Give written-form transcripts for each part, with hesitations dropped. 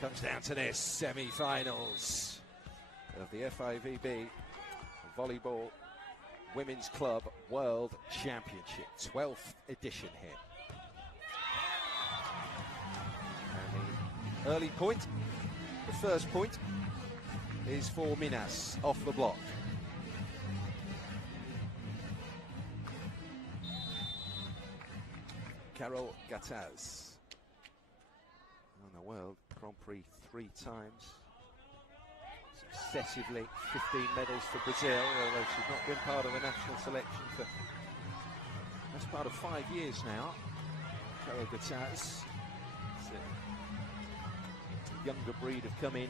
Comes down to this, semi-finals of the FIVB Volleyball Women's Club World Championship, 12th edition here. And the early point, the first point, is for Minas, off the block. Carol Gataz, won the World Grand Prix 3 times. Successively 15 medals for Brazil, although she's not been part of a national selection for that's part of 5 years now. Carol Gataz, a younger breed have come in.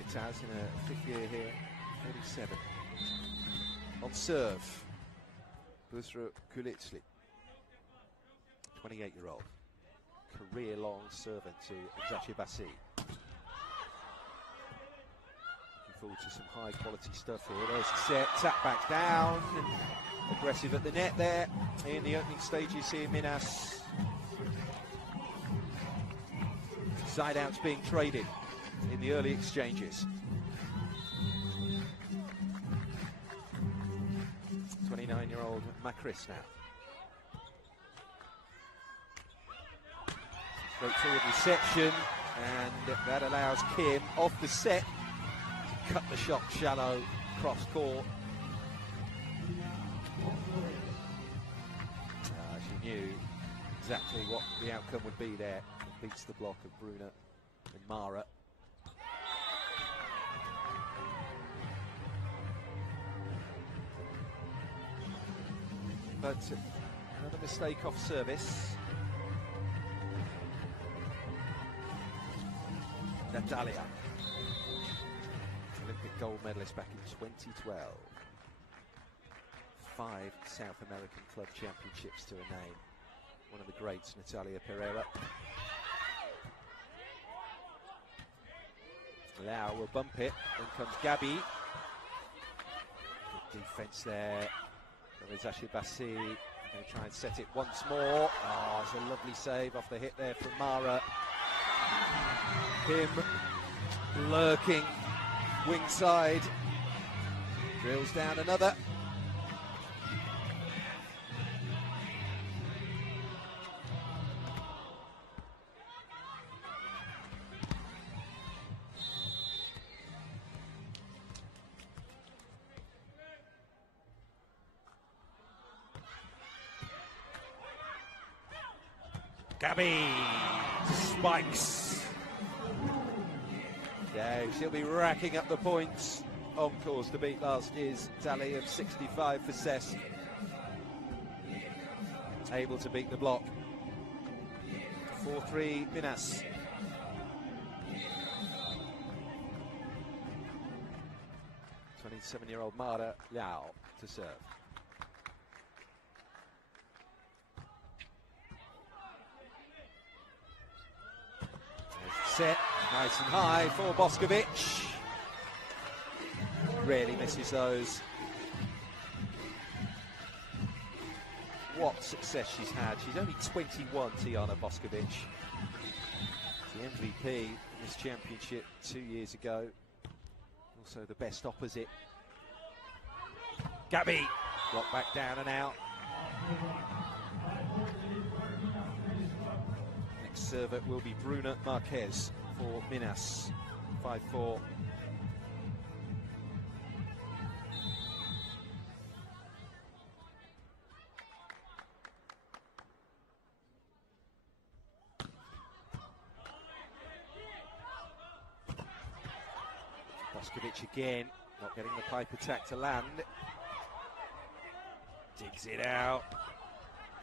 Gataz in her 5th year here, 37. On serve, VitrA Kulitsli, 28-year-old, career-long servant to Eczacibasi. Forward to some high-quality stuff here. There's the set, tap back down, and aggressive at the net there in the opening stages here. Minas. Side-outs being traded in the early exchanges. 29-year-old Macris now. Straightforward reception, and that allows Kim off the set. Cut the shot shallow, cross court. She knew exactly what the outcome would be there. It beats the block of Bruna and Mara. But another mistake off service. Natalia, Olympic gold medalist back in 2012. 5 South American club championships to her name. One of the greats, Natalia Pereira. Lau will bump it. In comes Gabi. Good defense there. Eczacibasi going to try and set it once more. Oh, it's a lovely save off the hit there from Mara. Kim lurking. Wing side, drills down another. Gabi spikes. Yeah, she'll be racking up the points on course to beat last year's tally of 65 for Cess. Able to beat the block. 4-3 Minas. '27-year-old Mara Liao to serve. Set, nice and high for Boskovic. Really misses those. What success she's had. She's only 21, Tijana Boskovic. The MVP in this championship 2 years ago. Also the best opposite. Gabi, blocked back down and out. Server will be Bruna Marquez for Minas, 5-4. Boskovic again, not getting the pipe attack to land. Digs it out.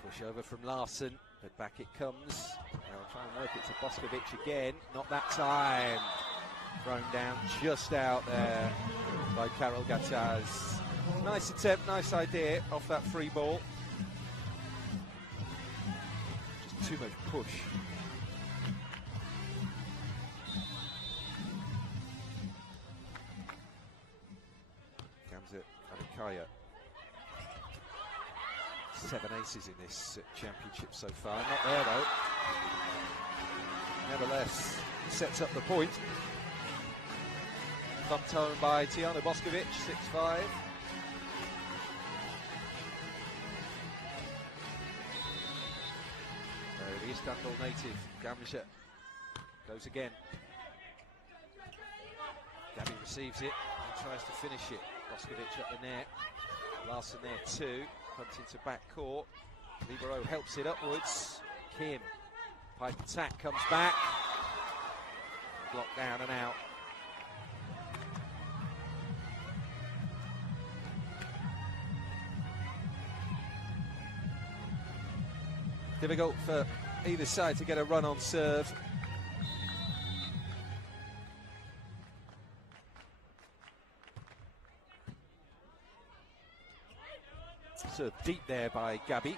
Push over from Larson. But back it comes. Now we'll try and work it to Boskovic again. Not that time. Thrown down just out there by Carol Gataz. Nice attempt, nice idea off that free ball. Just too much push. Comes it, Alikaya. 7 aces in this championship so far. Not there though. nevertheless sets up the point. Thumped home by Tijana Boskovic, 6-5. The Istanbul native, Gamze, goes again. Gabi receives it and tries to finish it. Boskovic at the net. Larson there too. Comes into back court. Libero helps it upwards. Kim. Pipe attack comes back. Blocked down and out. Difficult for either side to get a run on serve. Served deep there by Gabi.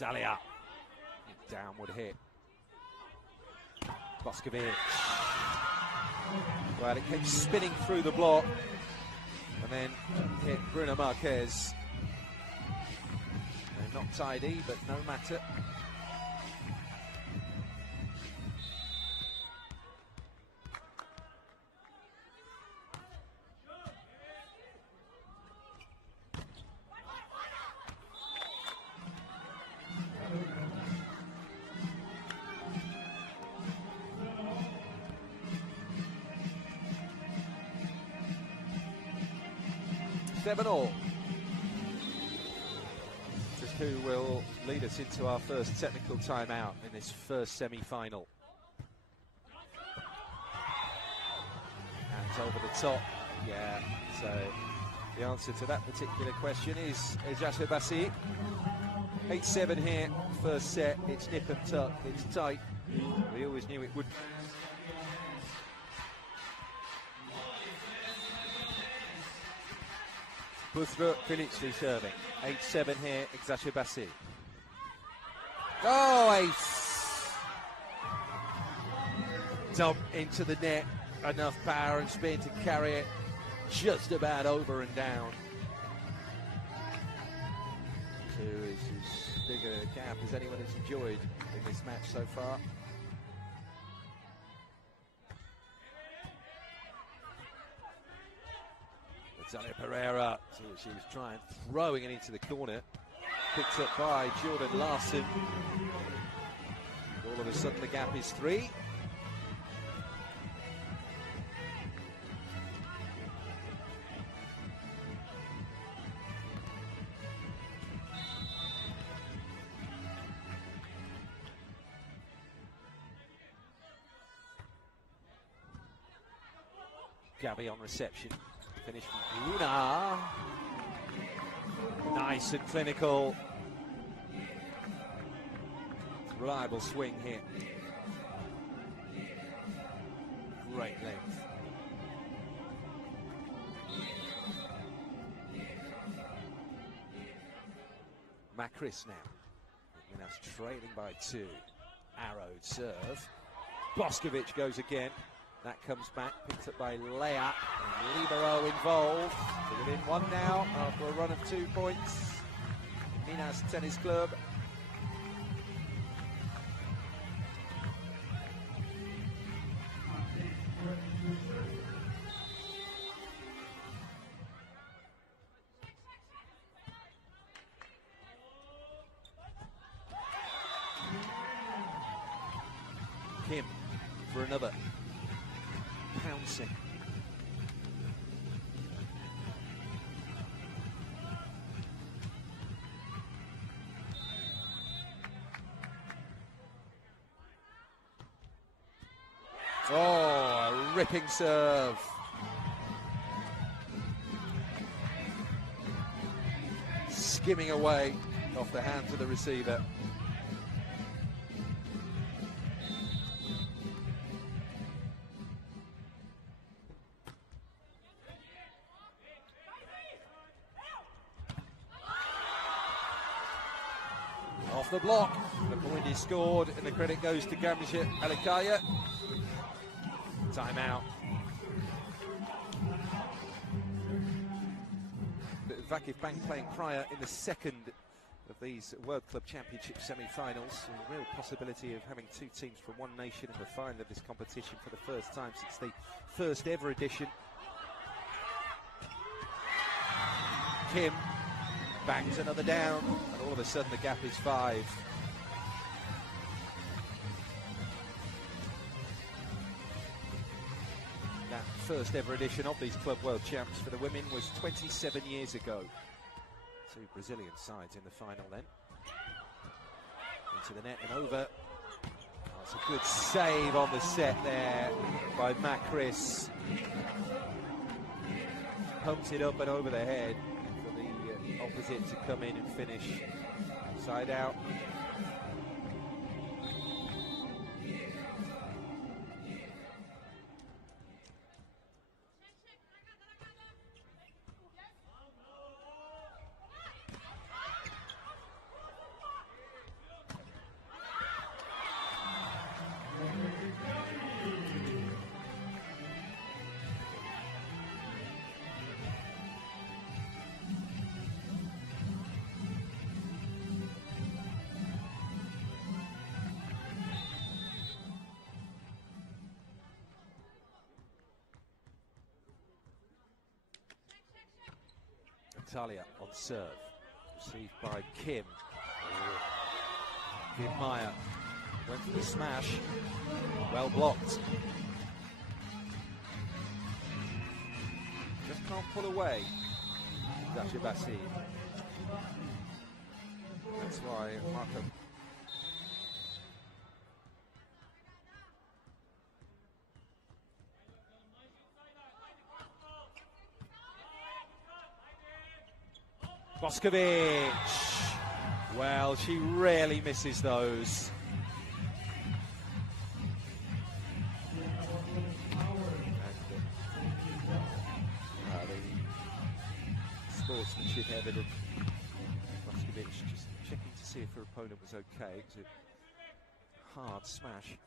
Dalia. Downward hit. Boskovic. Well, it came spinning through the block and then hit Bruno Marquez. Not tidy, but no matter. Seven all. Who will lead us into our first technical timeout in this first semi-final. Hands over the top. Yeah, so the answer to that particular question is Eczacibasi. 8-7 here, first set. It's nip and tuck, it's tight. We always knew it would. VitrA Filicli serving. 8-7 here, Eczacibasi. Oh, ace! Dump into the net. Enough power and spin to carry it just about over and down. Two is as big a gap as anyone has enjoyed in this match so far. Zalia Pereira, she was trying, throwing it into the corner. Picked up by Jordan Larson. All of a sudden the gap is 3. Gabi on reception. Finish from Luna. Nice and clinical. Reliable swing here. Great length. Macris now. Minas trailing by 2. Arrowed serve. Boskovic goes again. That comes back, picked up by Lea, and Libero involved. So within 1 now, after a run of 2 points. Minas Tennis Club. Kim for another. Pouncing. Oh, a ripping serve. Skimming away off the hands of the receiver. Off the block, the point is scored, and the credit goes to Gamze Alikaya. Timeout. Vakif Bank playing prior in the second of of these World Club Championship semi-finals. A real possibility of having two teams from one nation in the final of this competition for the first time since the first ever edition. Kim bangs another down, and all of a sudden the gap is 5. That first ever edition of these Club World Champs for the women was 27 years ago. Two Brazilian sides in the final then. Into the net and over. That's a good save on the set there by Macris. Pumps it up and over the head for the opposite to come in and finish. Side out. Talia on serve, received by Kim. Kim Meyer went for the smash, well blocked. Just can't pull away, Eczacibasi. That's why Marco. Boskovic. Well, she rarely misses those. The sportsmanship evident. Boskovic just checking to see if her opponent was okay. It was a hard smash.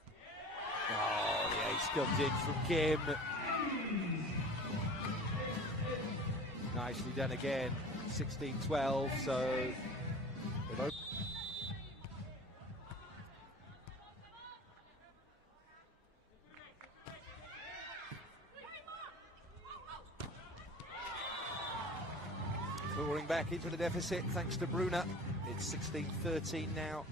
Oh, the ace comes in from Kim. Nicely done again. 16-12, so clawing back into the deficit thanks to Bruna. It's 16-13 now.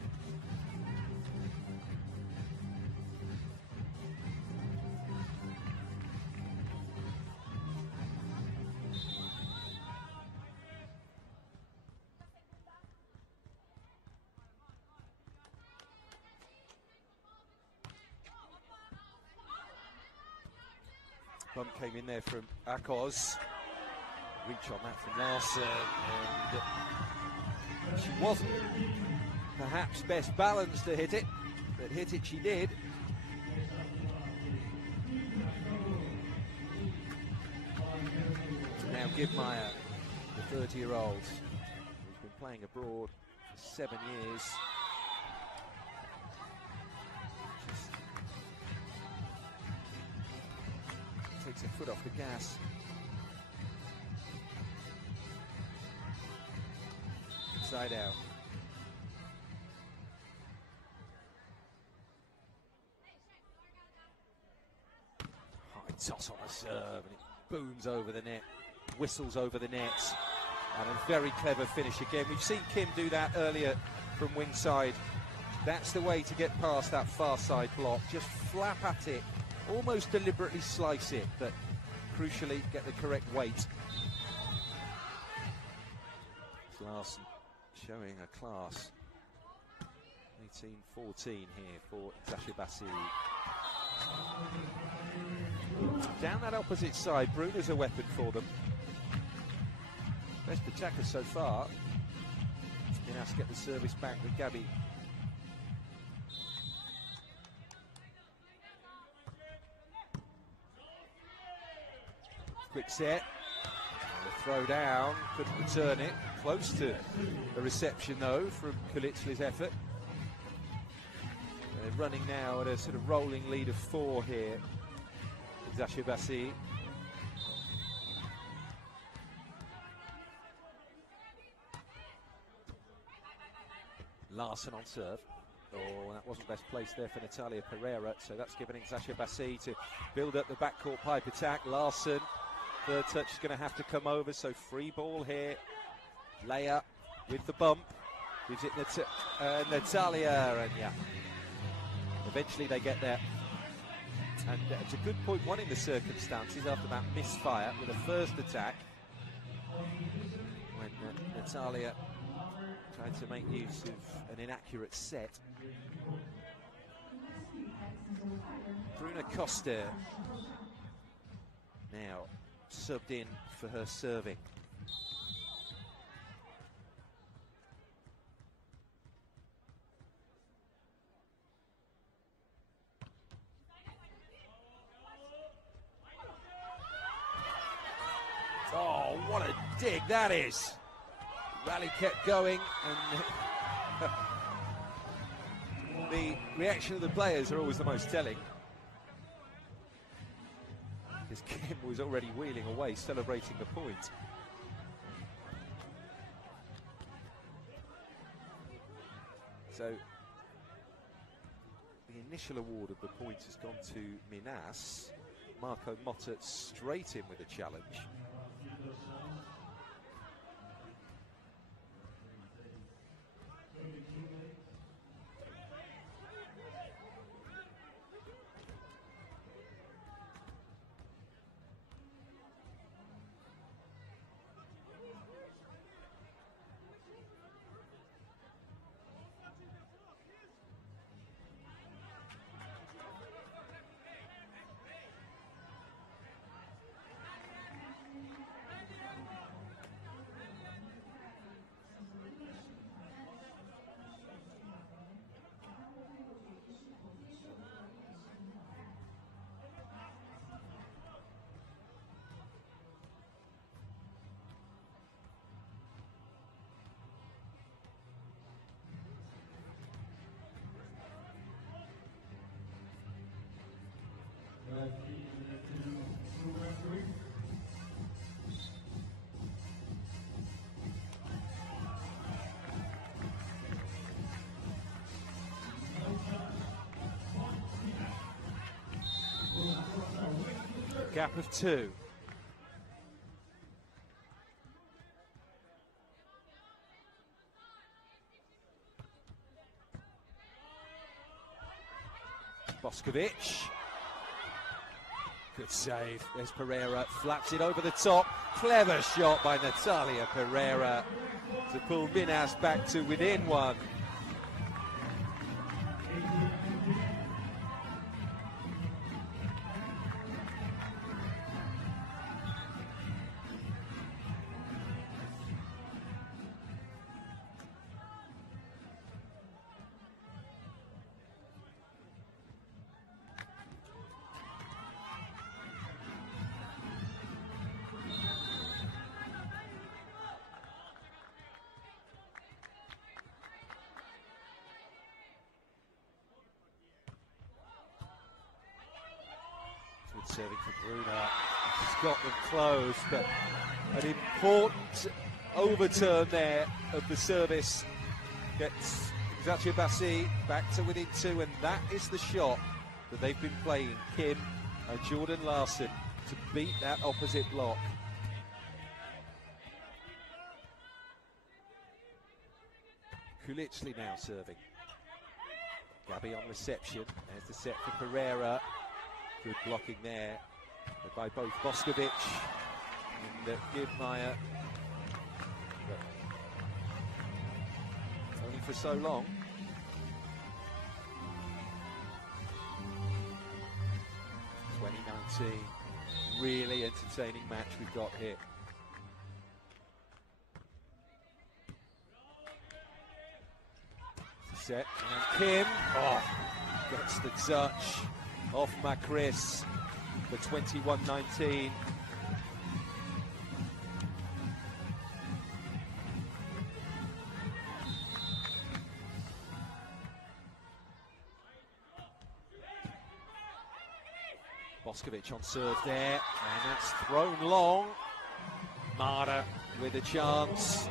Bump came in there from Akos. Reach on that from Larson, and she wasn't perhaps best balanced to hit it, but hit it she did. Now Gibmeyer, the 30-year-old, who's been playing abroad for 7 years. Takes her foot off the gas. Inside out. High toss on a serve, and it booms over the net, whistles over the net, and a very clever finish again. We've seen Kim do that earlier from wing side. That's the way to get past that far side block. Just flap at it. Almost deliberately slice it, but crucially get the correct weight. Larson showing a class. 18-14 here for Eczacibasi. Down that opposite side, Bruno's a weapon for them. Best attacker so far. Minas get the service back with Gabi. Quick set, and the throw down, couldn't return it. Close to the reception though from Kulitzli's effort. They're running now at a sort of rolling lead of 4 here. Eczacibasi. Larson on serve. Oh, that wasn't best placed there for Natalia Pereira, so that's given Eczacibasi to build up the backcourt pipe attack. Larson, third touch is going to have to come over, so free ball here. Leia with the bump, gives it Natalia, and yeah, eventually they get there. And it's a good point one in the circumstances after that misfire with a first attack, when Natalia tried to make use of an inaccurate set. Bruna Costa now subbed in for her serving. Oh, what a dig that is! Rally kept going, and the reaction of the players are always the most telling. Because Kim was already wheeling away, celebrating the point. So, the initial award of the points has gone to Minas. Marco Motta straight in with a challenge. Gap of 2. Boskovic. Good save. There's Pereira. Flaps it over the top. Clever shot by Natalia Pereira to pull Minas back to within 1. Serving for Bruna. She's got them closed, but an important overturn there of the service gets Eczacibasi back to within 2, and that is the shot that they've been playing, Kim and Jordan Larson, to beat that opposite block. Kulichli now serving. Gabby on reception. There's the set for Pereira. Good blocking there by both Boskovic and Gibmeyer. Only for so long. Really entertaining match we've got here. Set, and Kim gets the touch off Macris for 21-19. Boskovic on serve there, and that's thrown long. Mara with a chance.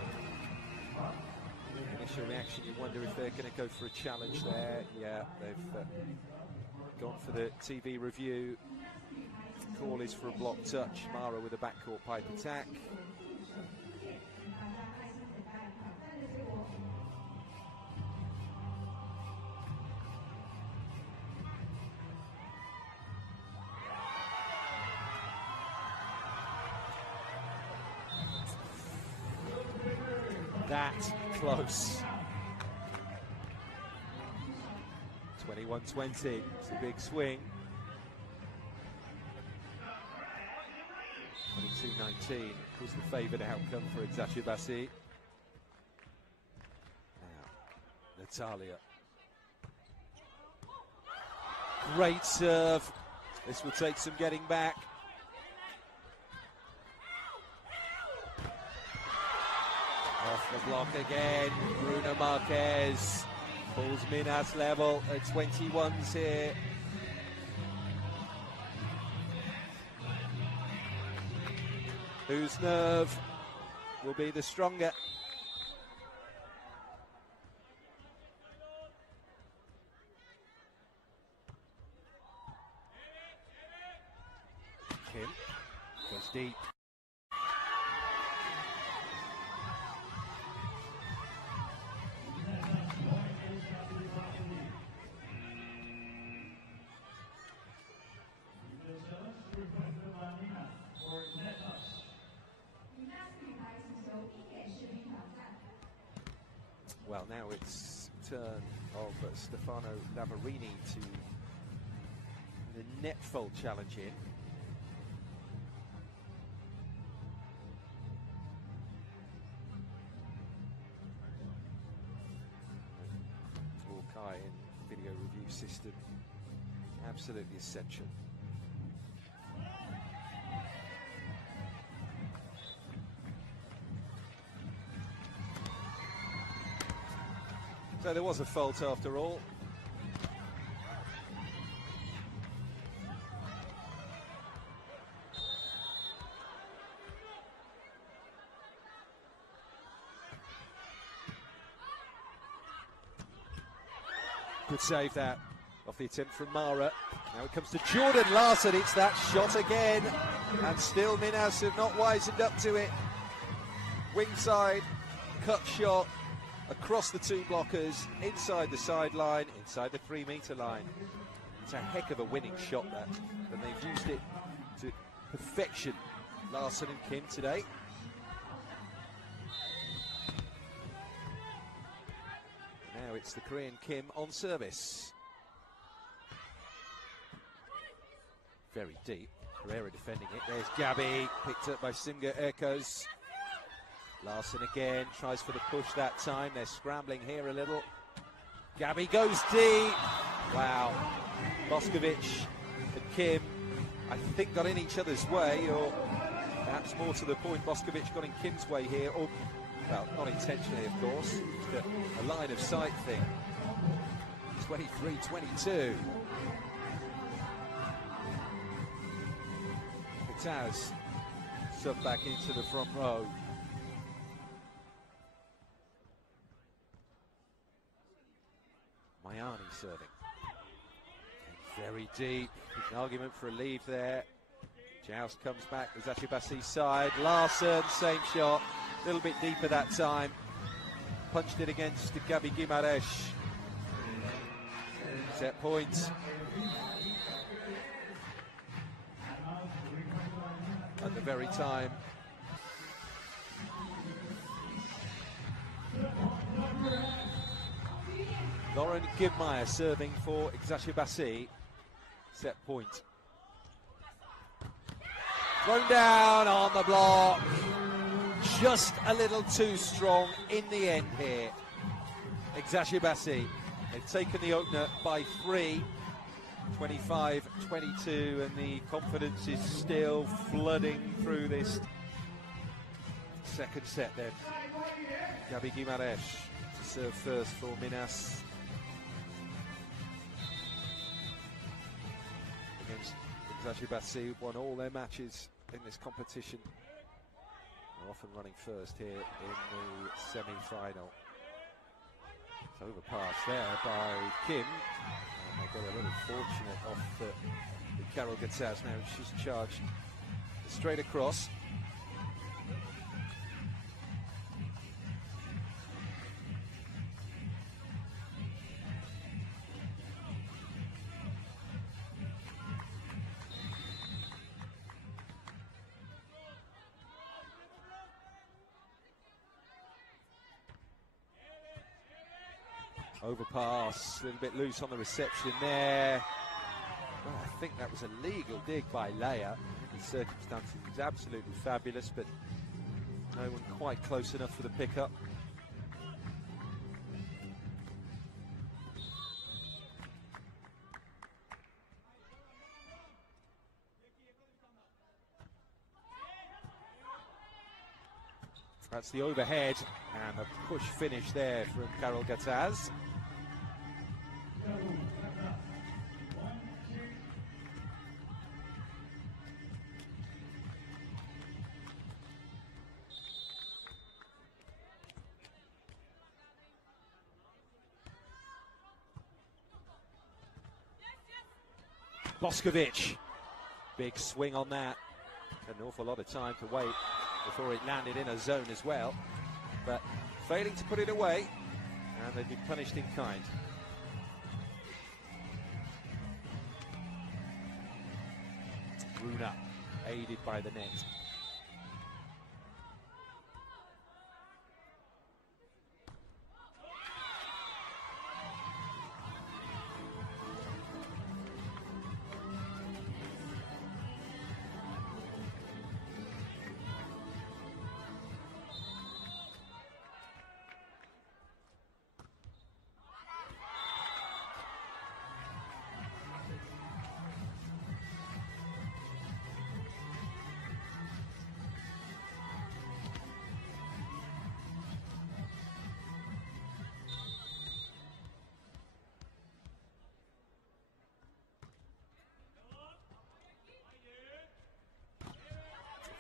initial reaction, you wonder if they're going to go for a challenge there. Yeah, they've gone for the TV review. Call is for a block touch. Mara with a backcourt pipe attack. That close. 21-20. It's a big swing. 22-19 was the favoured outcome for Eczacibasi. Now, Natalia. Great serve. This will take some getting back. Off the block again. Bruno Marquez pulls Minas level at 21s here. Whose nerve will be the stronger? Kim goes deep. Well, now it's turn of Stefano Lavarini to the net fold challenge in. Kai in video review system, absolutely essential. So there was a fault after all. Good save that off the attempt from Mara. Now it comes to Jordan Larson. It's that shot again. And still Minas have not wisened up to it. Wing side, cut shot. Across the two blockers, inside the sideline, inside the 3-meter line. It's a heck of a winning shot, that, and they've used it to perfection, Larson and Kim today. Now it's the Korean Kim on service. Very deep, Herrera defending it. There's Gabi, picked up by Simga Erkos. Larson again, tries for the push that time. They're scrambling here a little. Gabi goes deep. Wow. Boskovic and Kim, I think, got in each other's way, or perhaps more to the point, Boskovic got in Kim's way here, or, well, not intentionally, of course. Just a line of sight thing. 23-22. Pataz sub back into the front row. Mayani serving. Very deep. An argument for a leave there. Joust comes back. Eczacibasi side. Larson, same shot. A little bit deeper that time. Punched it against Gabi Guimarães. Set point. At the very time. Lauren Gibmeyer serving for Eczacibasi. Set point. Thrown down on the block. Just a little too strong in the end here. Eczacibasi. They've taken the opener by 3. 25-22, and the confidence is still flooding through this second set then. Gabi Guimarães to serve first for Minas. Against Eczacibasi, who won all their matches in this competition. They're off and running first here in the semi-final. Overpass there by Kim. And they got a little fortunate off the Carol Gattaz now. She's charged straight across. Overpass, a little bit loose on the reception there. Well, I think that was a legal dig by Leia. The circumstances was absolutely fabulous, but no one quite close enough for the pickup. That's the overhead and a push finish there from Carol Gattaz. Boskovic, big swing on that. An awful lot of time to wait before it landed in a zone as well, but failing to put it away, and they've been punished in kind. Bruna aided by the net.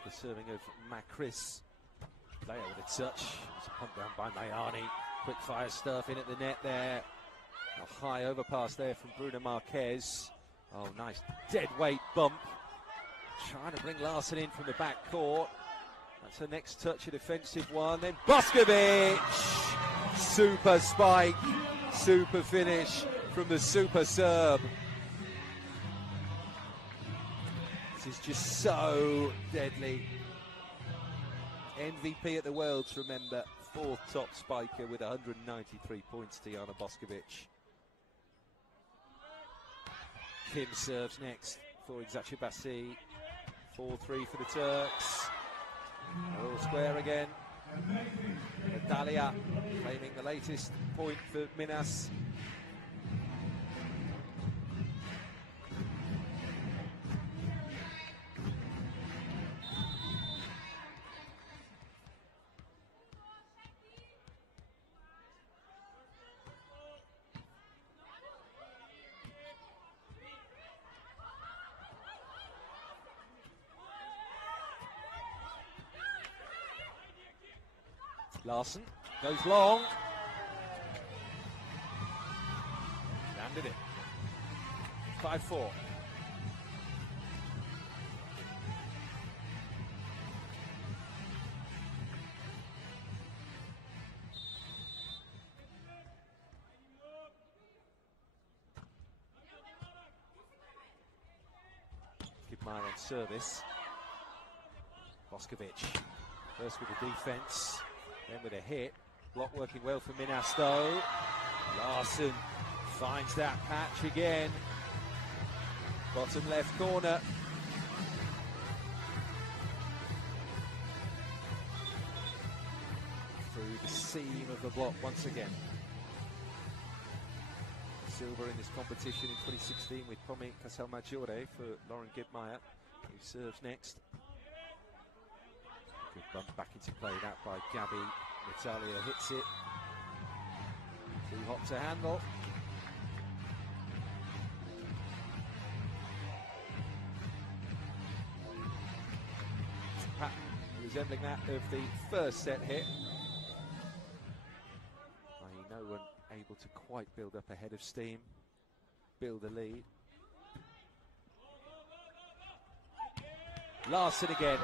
The serving of Macris. Player with a touch. It's a pump down by Mayani. Quick fire stuff in at the net there. A high overpass there from Bruno Marquez. Oh, nice dead weight bump. Trying to bring Larson in from the back court. That's her next touch, a defensive one. Then Boskovic! Super spike. Super finish from the super serve. Is just so deadly. MVP at the Worlds, remember, fourth top spiker with 193 points, Tijana Boskovic. Kim serves next for Eczacibasi. 4-3 for the Turks. They're all square again. Natalia claiming the latest point for Minas. Larson goes long. Landed it. 5-4. Kidmeyer on service. Boskovic first with the defense. Then with a hit, block working well for Minas though. Larson finds that patch again. Bottom left corner. Through the seam of the block once again. Silver in this competition in 2016 with Pomi Casalmaggiore for Lauren Kidmeyer, who serves next. Good bump back into play, that by Gabby. Natalia hits it. Too hot to handle. Pattern resembling that of the first set hit. No one able quite build up a head of steam, build a lead. Larson again.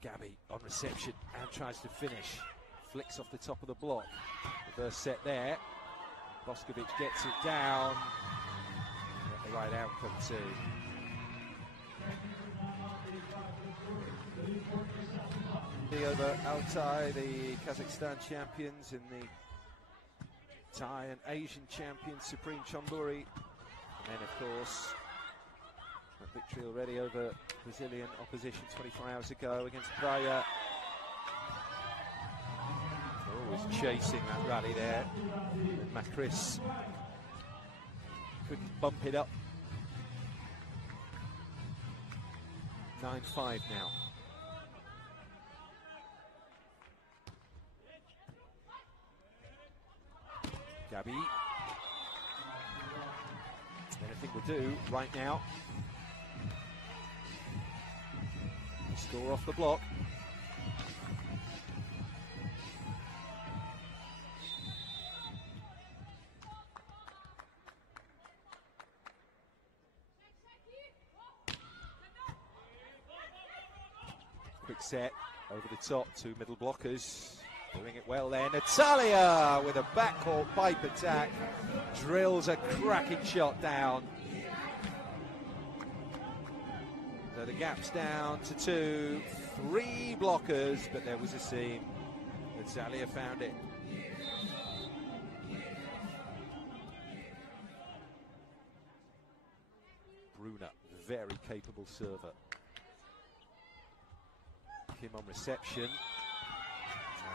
Gabby on reception and tries to finish. Flicks off the top of the block. Reverse set there. Boskovic gets it down. Got the right outcome too. Over Altai, the Kazakhstan champions, in the Thai and Asian champions, Supreme Chonburi. And then, of course, a victory already over Brazilian opposition 24 hours ago against Praia. Always chasing that rally there. And Macris couldn't bump it up. 9-5 now. Gabby. Anything will do right now. Score off the block. Quick set over the top, two middle blockers. Doing it well there. Natalia with a backcourt pipe attack. Drills a cracking shot down. So the gap's down to 2. 3 blockers, but there was a seam. Natalia found it. Bruna, very capable server. Kim on reception.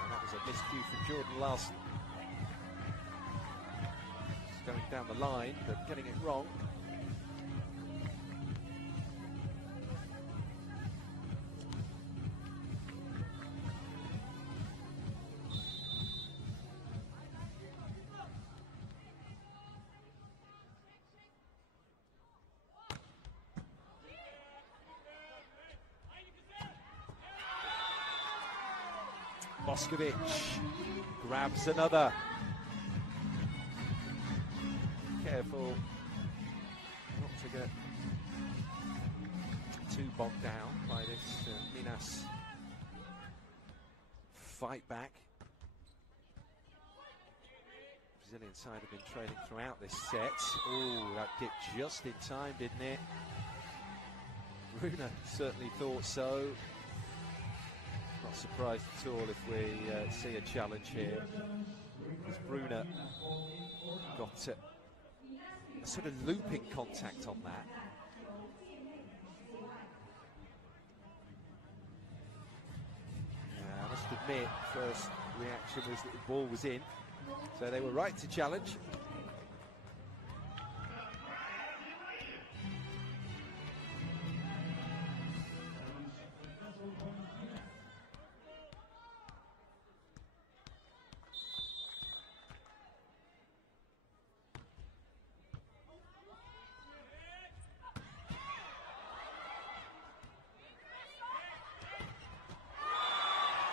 That was a miscue from Jordan Larson. Just going down the line, but getting it wrong. Boskovic grabs another. Careful not to get too bogged down by this Minas fight back. Brazilian side have been trailing throughout this set. Oh, that dipped just in time, didn't it? Bruna certainly thought so. Not surprised at all if we see a challenge here. As Bruna got a sort of looping contact on that. I must admit, first reaction was that the ball was in, so they were right to challenge.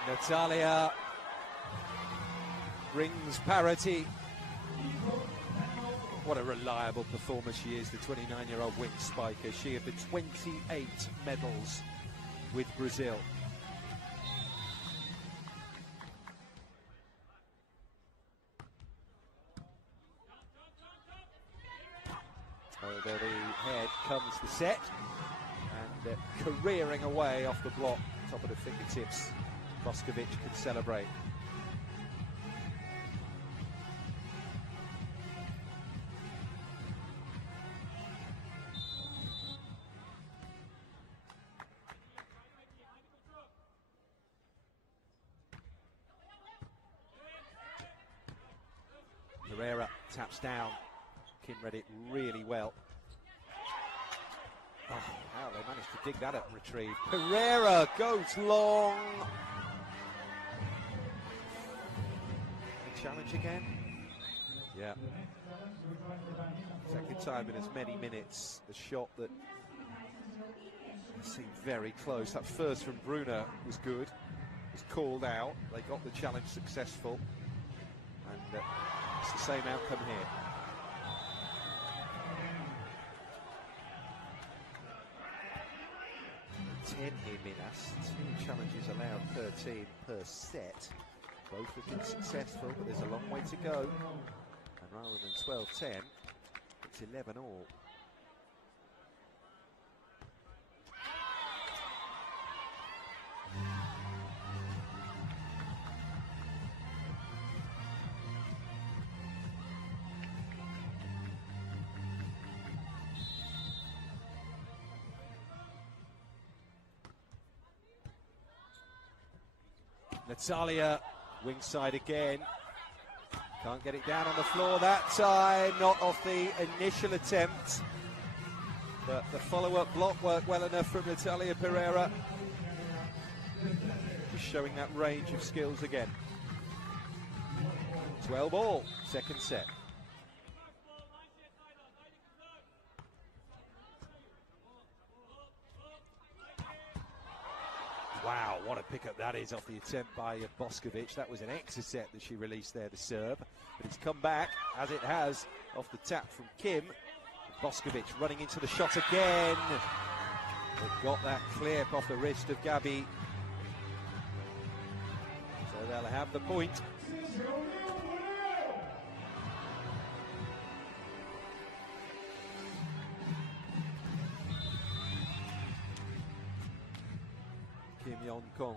Natalia brings parity. What a reliable performer she is, the 29-year-old wing spiker. She of the 28 medals with Brazil. Over the head comes the set, and careering away off the block, top of the fingertips. Boskovic can celebrate. Herrera taps down. Kim read it really well. Oh, wow, they managed to dig that up and retrieve. Herrera goes long. challenge again? Yeah. Second time in as many minutes. A shot that seemed very close. That first from Bruna was good. Was called out. They got the challenge successful. And it's the same outcome here. In Minas, 2 challenges allowed per team per set. Both have been successful, but there's a long way to go. And rather than 12-10, it's 11 all. Natalia, wing side again. Can't get it down on the floor that time, not off the initial attempt. But the follow-up block worked well enough from Natalia Pereira. Just showing that range of skills again. 12 all, second set. Wow, what a pickup that is off the attempt by Boskovic. That was an Eczacibasi that she released there, the serve. But it's come back, as it has, off the tap from Kim. Boskovic running into the shot again. They've got that clip off the wrist of Gabi. So they'll have the point. Kim Yon-kong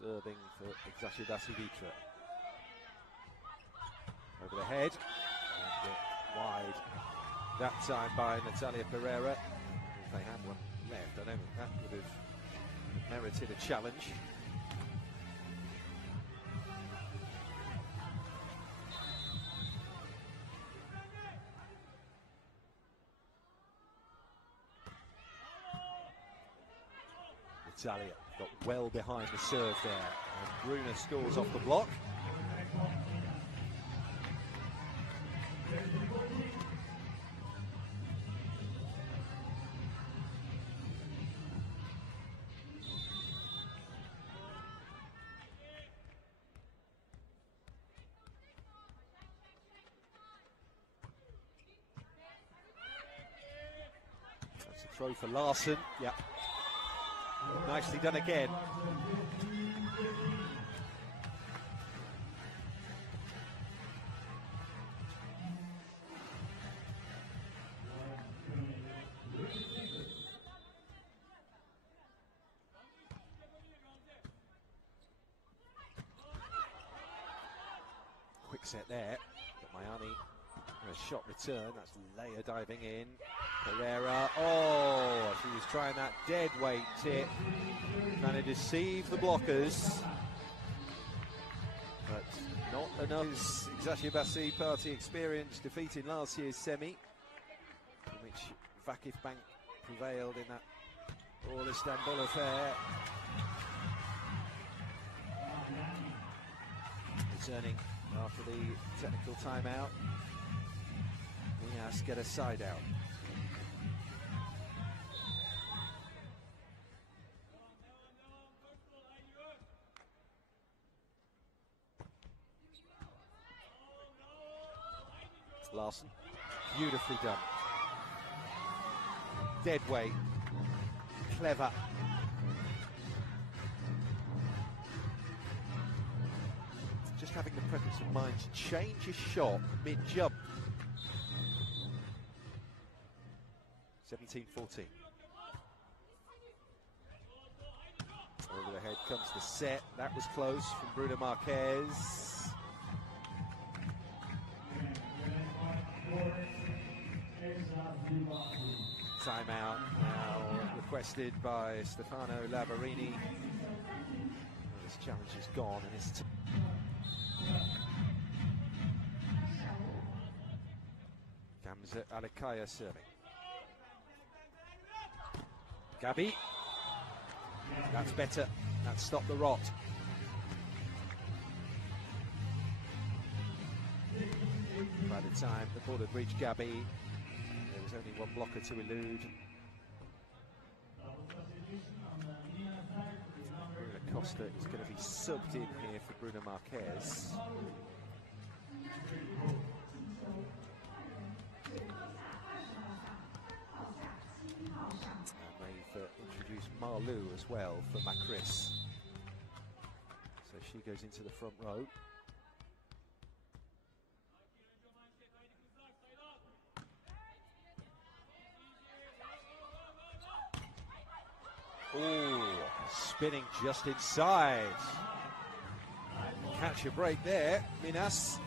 serving for Eczacibasi VitrA. Over the head, and wide that time by Natalia Pereira. If they had one left, I don't think that would have merited a challenge. Natalia got well behind the serve there, and Bruna scores off the block. That's a throw for Larson. Yeah. Nicely done again. Quick set there. Got Mayani. A shot return. That's Leia diving in. Pereira. Oh, she was trying that dead weight tip. Trying to deceive the blockers. But not enough. Eczacibasi party experience defeating last year's semi, in which Vakif Bank prevailed in that All Istanbul affair. Returning after the technical timeout. Minas get a side out. Larson, beautifully done. Dead weight, clever. Just having the presence of mind to change his shot mid-jump. 17-14. Over the head comes the set. That was close from Bruna Marquez. Timeout now requested by Stefano Lavarini. Well, this challenge is gone, and it's Gamze Alikaya serving. Gabi. That's better. That stopped the rot. time the ball had reached Gabby. There was only one blocker to elude. Bruno Costa is going to be subbed in here for Bruno Marquez. And they've introduced Marlou as well for Macris. So she goes into the front row. Oh, spinning just inside. Catch a break there, Minas.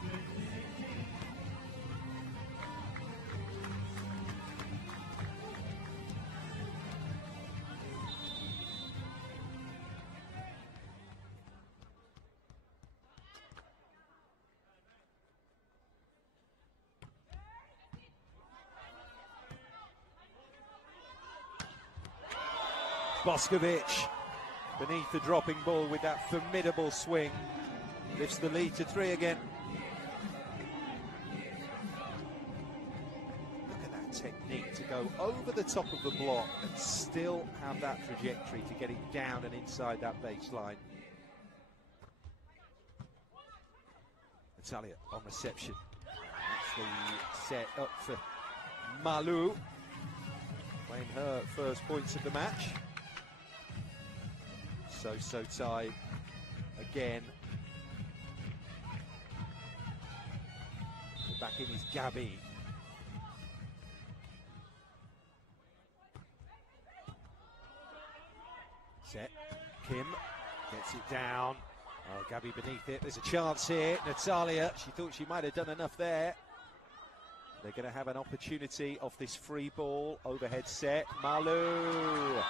Boskovic beneath the dropping ball with that formidable swing. Lifts the lead to 3 again. Look at that technique to go over the top of the block and still have that trajectory to get it down and inside that baseline. Natalia on reception. That's the set up for Malou. Playing her first points of the match. So tight again. Back in is Gabby. Set. Kim gets it down. Oh, Gabby beneath it. There's a chance here. Natalia, she thought she might have done enough there. They're going to have an opportunity off this free ball. Overhead set. Malou.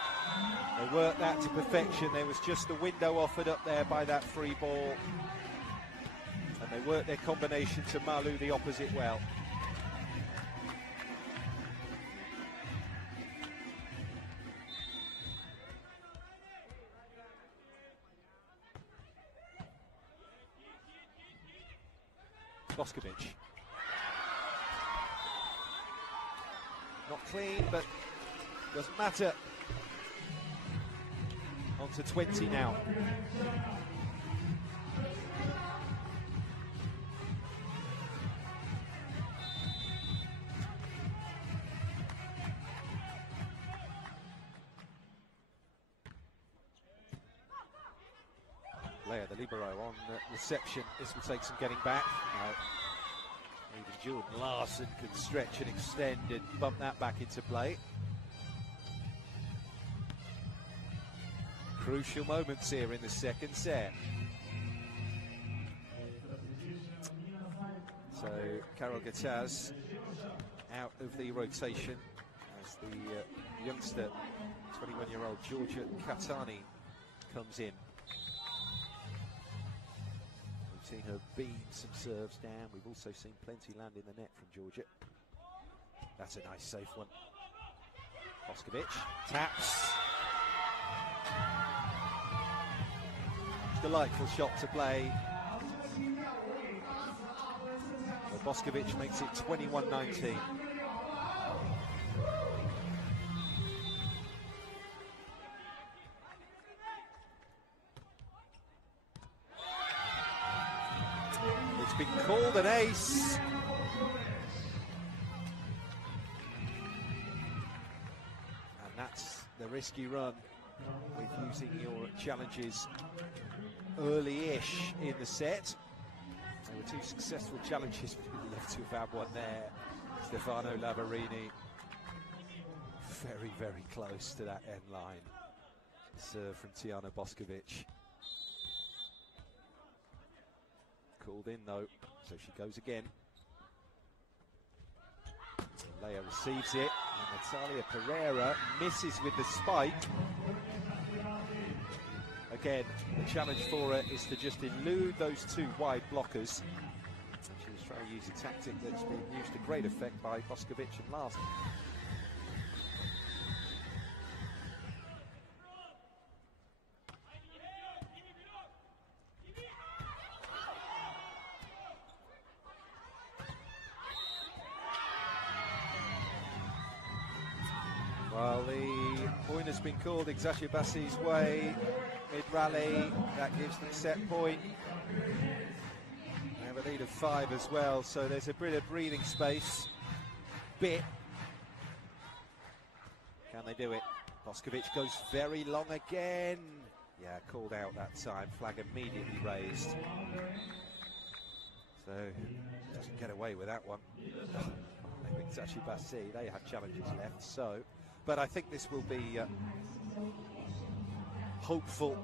They worked that to perfection. There was just the window offered up there by that free ball. And they worked their combination to Malou the opposite well. Boskovic. Not clean, but doesn't matter. On to 20 now. Leia, the libero, on reception. This will take some getting back. Even Jordan Larson can stretch and extend and bump that back into play. Crucial moments here in the second set. So Carol Gataz out of the rotation as the youngster, 21-year-old Georgia Katani, comes in. Seen her beam some serves down. We've also seen plenty land in the net from Georgia. That's a nice safe one. Boskovic taps. Delightful shot to play. Well, Boskovic makes it 21-19. Been called an ace. And that's the risky run with using your challenges early-ish in the set. There were 2 successful challenges. We'd love to have had one there. Stefano Lavarini. Very, very close to that end line. Serve from Tijana Boskovic. Called in though, so she goes again. Leia receives it, and Natalia Pereira misses with the spike. Again, the challenge for her is to just elude those 2 wide blockers. She was trying to use a tactic that's been used to great effect by Boskovic and Larson. Well, the point has been called Eczacibasi's way mid-rally. That gives them set point. They have a lead of 5 as well, so there's a bit of breathing space. Can they do it? Boskovic goes very long again. Yeah, called out that time. Flag immediately raised. So, doesn't get away with that one. Eczacibasi, they have challenges left, so. But I think this will be hopeful.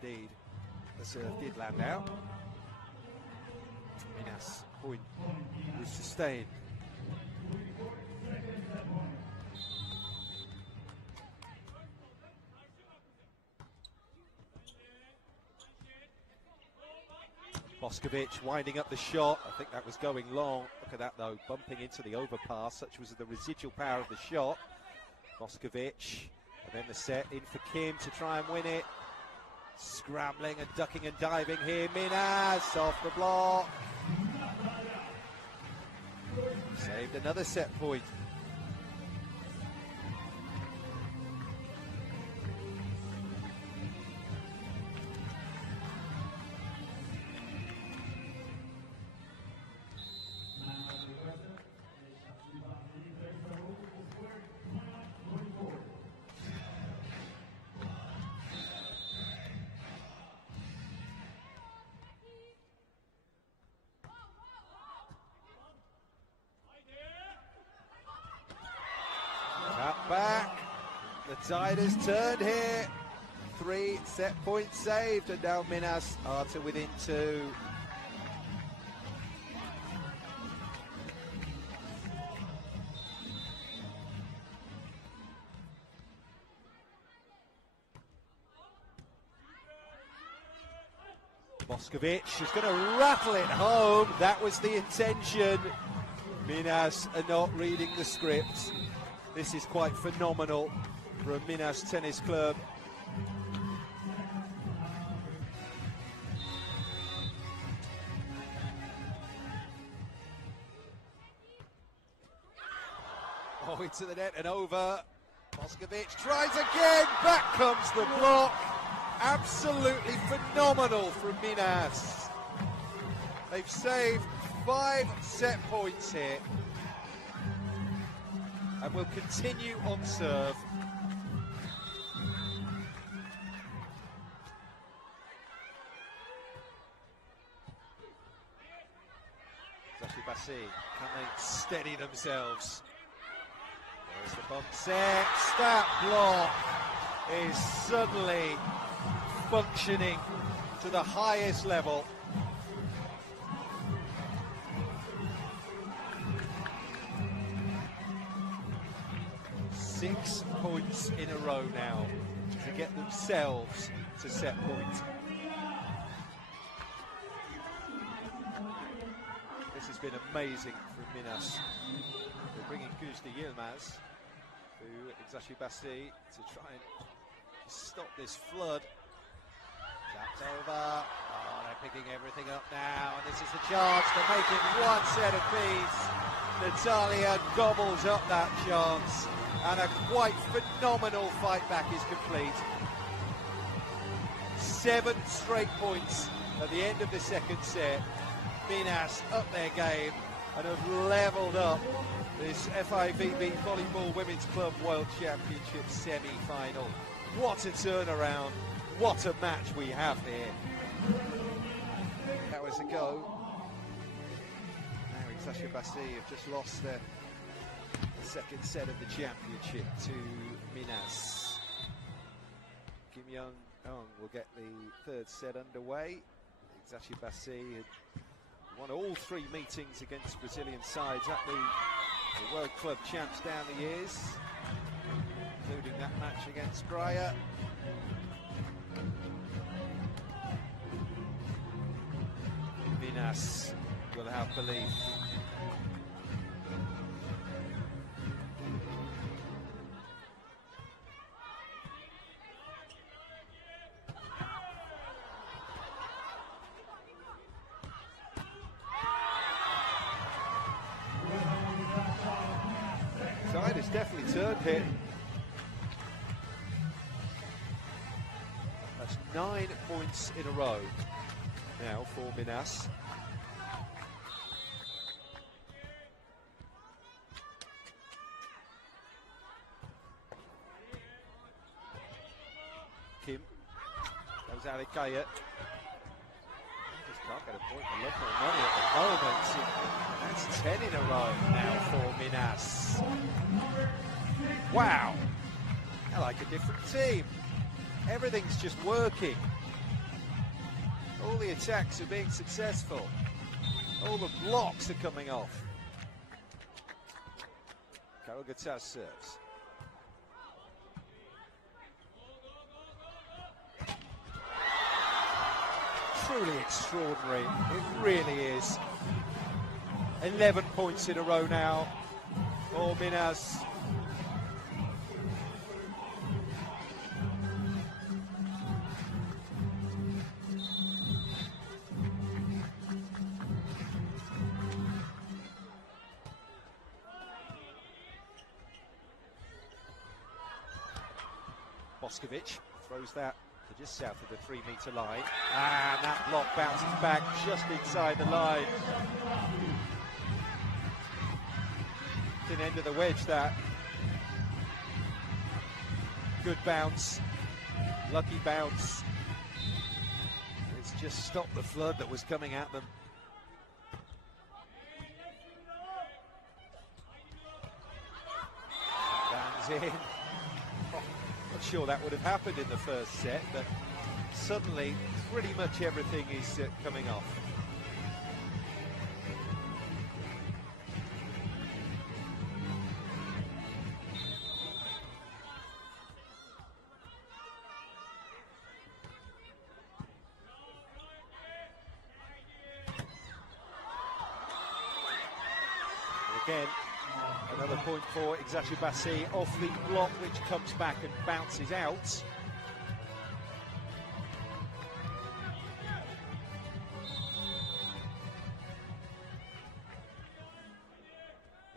Indeed, the serve did land out. Minas point was sustained. Boskovic winding up the shot. I think that was going long. Look at that though, bumping into the overpass. Such was the residual power of the shot. Boskovic, and then the set in for Kim to try and win it. Scrambling and ducking and diving here. Minas off the block. Saved another set point. Back, the tide has turned here. 3 set points saved, and now Minas are to within 2. Boskovic is going to rattle it home. That was the intention. Minas are not reading the script. This is quite phenomenal for a Minas tennis club. Oh, into the net and over. Boskovic tries again. Back comes the block. Absolutely phenomenal from Minas. They've saved 5 set points here. And will continue on serve. Eczacibasi, can they steady themselves? There's the bump set. That block is suddenly functioning to the highest level. Six points in a row now to get themselves to set point. This has been amazing from Minas. They're bringing Kuzda Yilmaz to Eczacibasi to try and stop this flood. Tapped over. Oh, they're picking everything up now, and this is the chance to make it 1 set apiece. Natalia gobbles up that chance, and a quite phenomenal fight back is complete. 7 straight points at the end of the second set. Minas up their game and have levelled up this FIVB Volleyball Women's Club World Championship semi-final. What a turnaround, what a match we have here. That was a go. Now Eczacibasi have just lost the second set of the championship to Minas. Kim Young will get the 3rd set underway. Eczacibasi had won all 3 meetings against Brazilian sides at the World Club Champs down the years, including that match against Breyer. Minas will have belief. return hit. That's 9 points in a row now for Minas. Kim, goes Alikaya. Just can't get a point for local money at the moment. That's 10 in a row now for Minas. Wow, they're like a different team. Everything's just working. All the attacks are being successful. All the blocks are coming off. Karagata serves. Truly extraordinary, it really is. 11 points in a row now for Minas. Boskovic throws that to just south of the 3-metre line, and that block bounces back just inside the line. Thin end of the wedge, that. Good bounce, lucky bounce. It's just stopped the flood that was coming at them. Lands in. Not sure that would have happened in the first set, but suddenly pretty much everything is coming off. Again, another point for Eczacibasi off the block, which comes back and bounces out.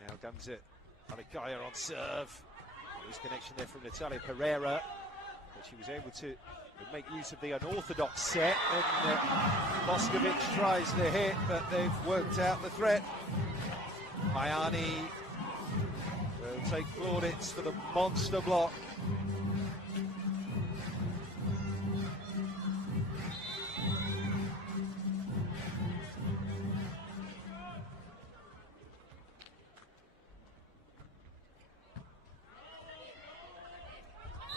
Now comes it, Alikaya on serve. Loose connection there from Natalia Pereira, but she was able to make use of the unorthodox set, and Boskovic tries the hit, but they've worked out the threat. Mayani will take plaudits for the monster block.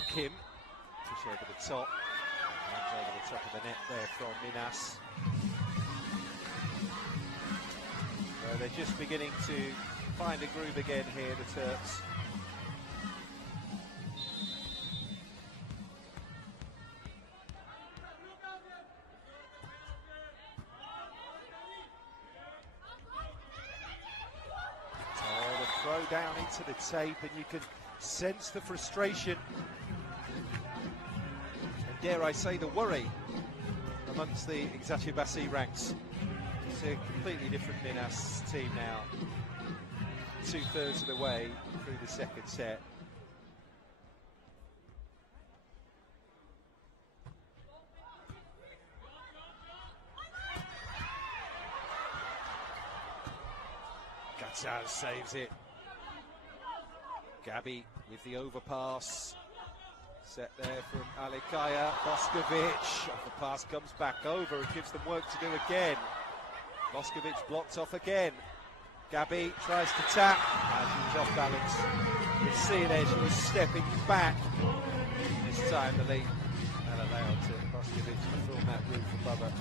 Kim, push over the top, lands over the top of the net there from Minas. They're just beginning to find a groove again here, the Turks. Oh, the throw down into the tape, and you can sense the frustration, and dare I say the worry, amongst the Eczacibasi ranks. It's a completely different Minas team now, 2/3 of the way through the second set. Gatzaz saves it. Gabi with the overpass. Set there from Alikaya. Boskovic, the pass comes back over and gives them work to do again. Boskovic blocked off again. Gabi tries to tap, and she was off balance. You can see there she was stepping back. This time the lead and allowed to Boskovic to film that roof above her.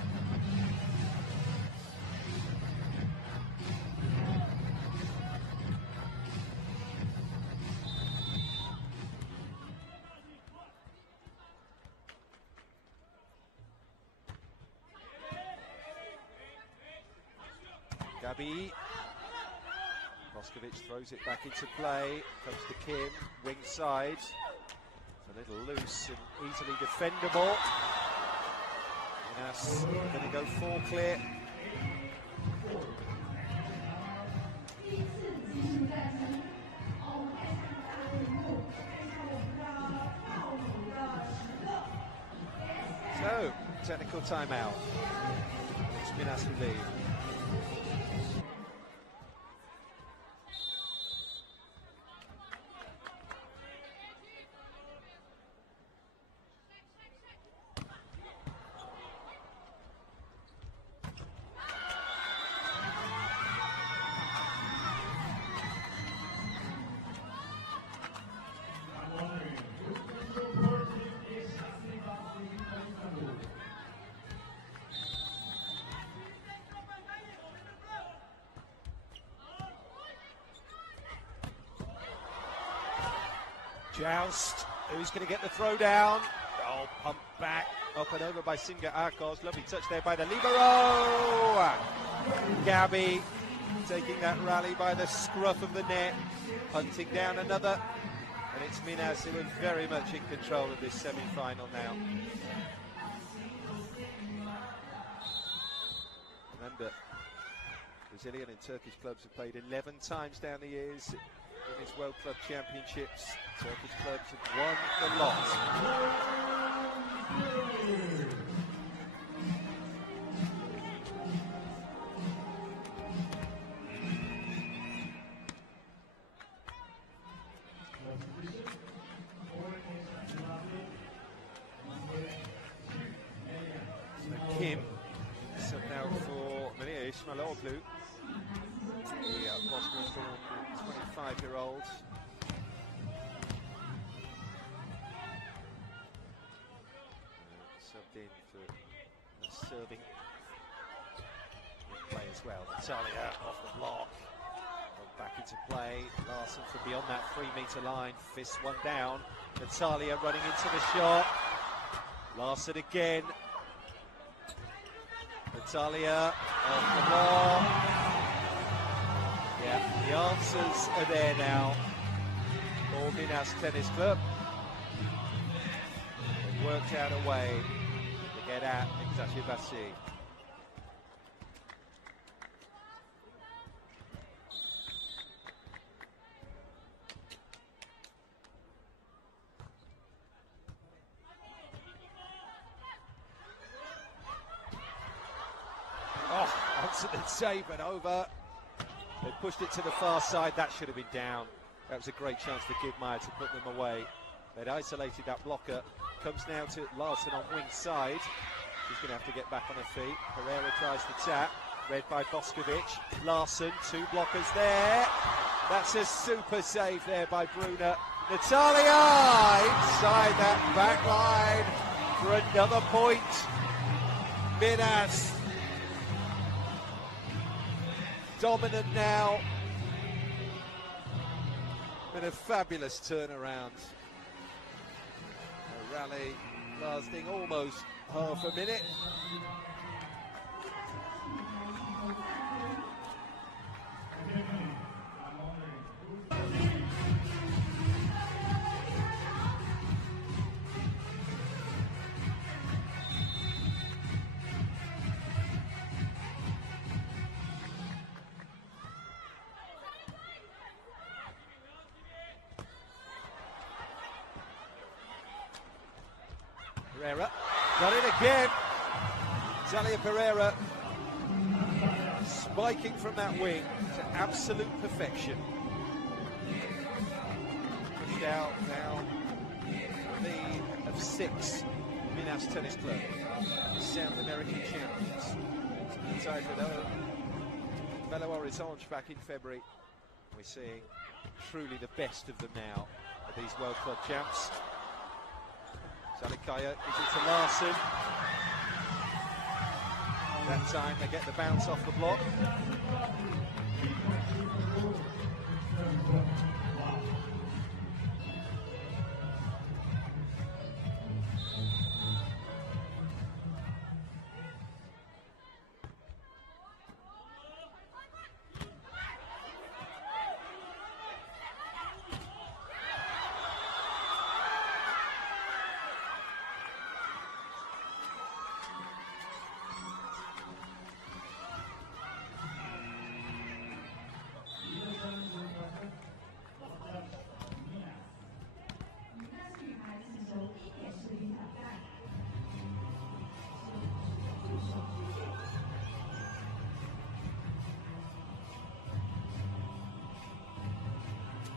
Gabi. Boskovic throws it back into play. Comes to Kim, wing side. It's a little loose and easily defendable. Minas going to go 4 clear. technical timeout. It's Minas who lead. Joust, who's going to get the throw down? Oh, pumped back, up and over by Singer Arcos. Lovely touch there by the libero. Gabby taking that rally by the scruff of the neck, hunting down another. And it's Minas who are very much in control of this semi-final now. Remember, Brazilian and Turkish clubs have played 11 times down the years. In his World Club Championships, Turkish clubs have won the lot. So Kim, sub now for Maria Ismailoglu. The Bosnian-born 25-year-old. Subbed in for serving play as well. Natalia off the block. Back into play. Larson from beyond that 3-metre line. Fists one down. Natalia running into the shot. Larson again. Natalia off the block. Yeah, the answers are there now for Minas Tennis Club. They've worked out a way to get at Eczacibasi. Oh, answered and save and over. They pushed it to the far side. That should have been down. That was a great chance for Gidmeyer to put them away. They'd isolated that blocker. Comes now to Larson on wing side. She's going to have to get back on her feet. Pereira tries the tap. Read by Boskovic. Larson, 2 blockers there. That's a super save there by Bruna. Natalia inside that back line for another point. Minas dominant now, and a fabulous turnaround. A rally lasting almost half a minute. Pereira got it again. Zalia Pereira spiking from that wing to absolute perfection. Pushed out now, lead of 6. Minas Tennis Club, South American champions. Inside with Belo Horizonte back in February. We're seeing truly the best of them now of these World Club champs. Zalikaya gives it to Larson. That time they get the bounce off the block.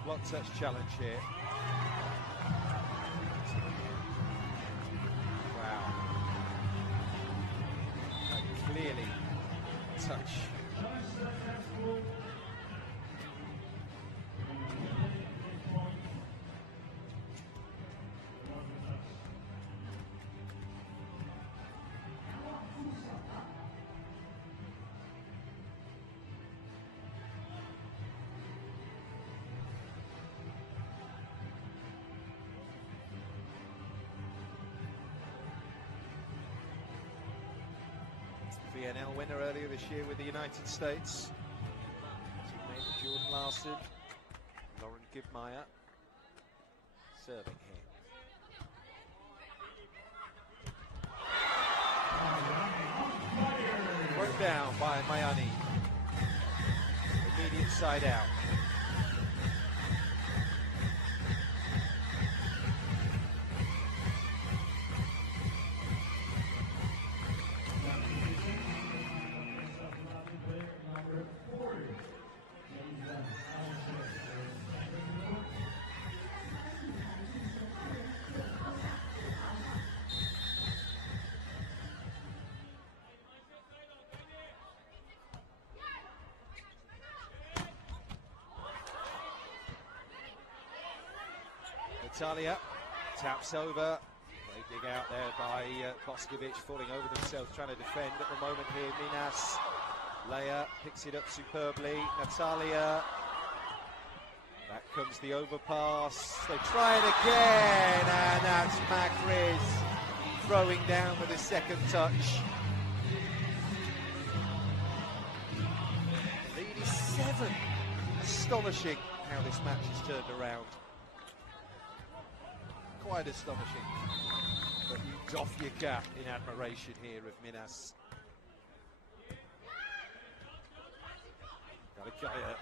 block touch challenge here. Wow. Clearly touch. VNL winner earlier this year with the United States. Teammate Jordan Larson, Lauren Gibmeyer serving here. Thrown down by Mayani. Immediate side out. Natalia taps over. They dig out there by Boskovic, falling over themselves, trying to defend at the moment here. Minas, Leia picks it up superbly. Natalia, back comes the overpass. They try it again, and that's Macris throwing down with his second touch. Lead is 7. Astonishing how this match has turned around. Quite astonishing, but you doff your cap in admiration here of Minas. Galagaya,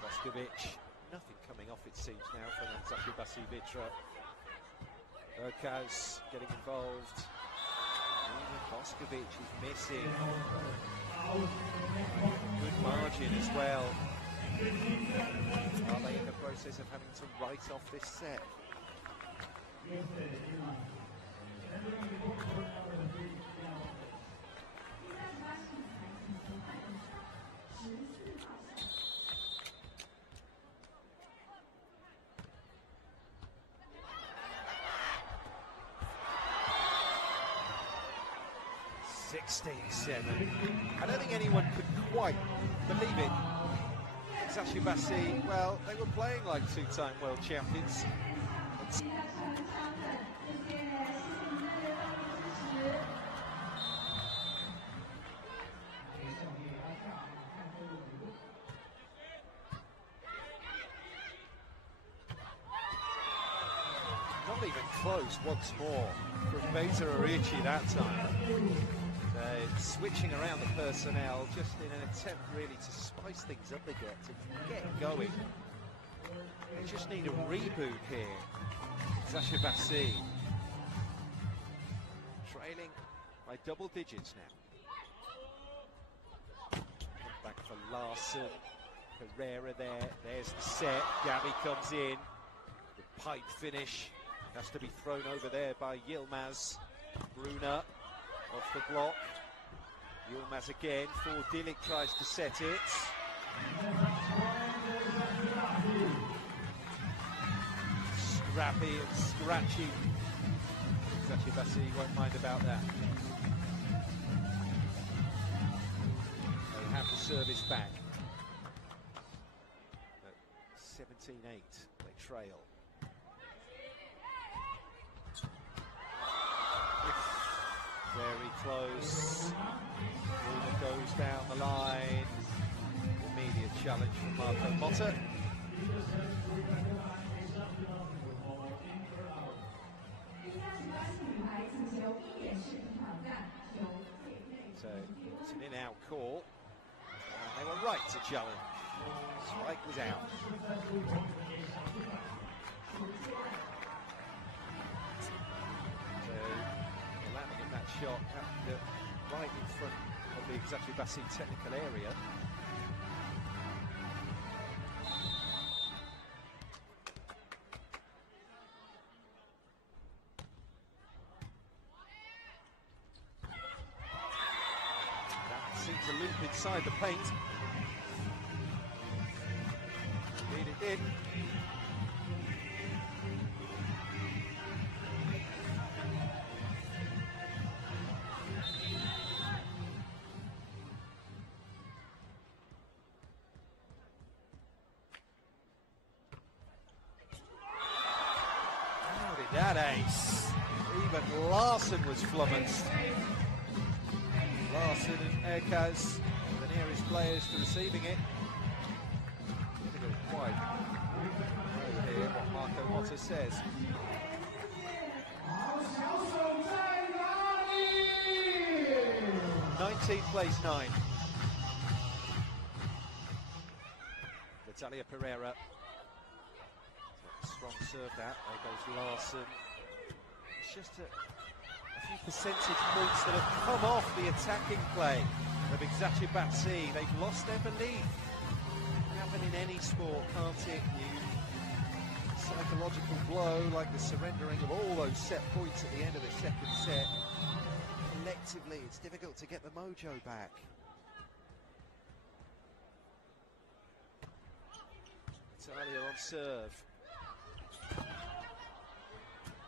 Boskovic, nothing coming off it seems now from Eczacibasi VitrA. Urkaz getting involved. Boskovic is missing. Good margin as well. Are they in the process of having to write off this set? 16-7. I don't think anyone could quite believe it. Eczacibasi, well, they were playing like two-time world champions. Not even close once more from VitrA that time. Switching around the personnel just in an attempt really to spice things up a bit, to get going. They just need a reboot here. Eczacibasi trailing by double digits now. Back for Larson. Herrera there. There's the set. Gabby comes in. The pipe finish has to be thrown over there by Yilmaz. Bruna off the block. Yilmaz again. Dilik tries to set it. Scrappy and scratchy. Eczacibasi won't mind about that. They have the service back. At 17-8, they trail. Very close. Bruna goes down the line. Immediate challenge from Marco Motta. So it's an in-out call. And they were right to challenge. Spike was out. Shot right in front of the Eczacibasi technical area. loop inside the paint. Indeed it did. That ace. Even Larson was flummoxed. Larson and Ekaz, the nearest players to receiving it. Difficult quite to hear what Marco Motta says. "19th place 9. Natalia Pereira. Strong serve that. There goes Larson. It's just a few percentage points that have come off the attacking play of Eczacibasi. They've lost their belief. It can happen in any sport, can't it? Psychological blow like the surrendering of all those set points at the end of the second set. Collectively, it's difficult to get the mojo back. Italia on serve.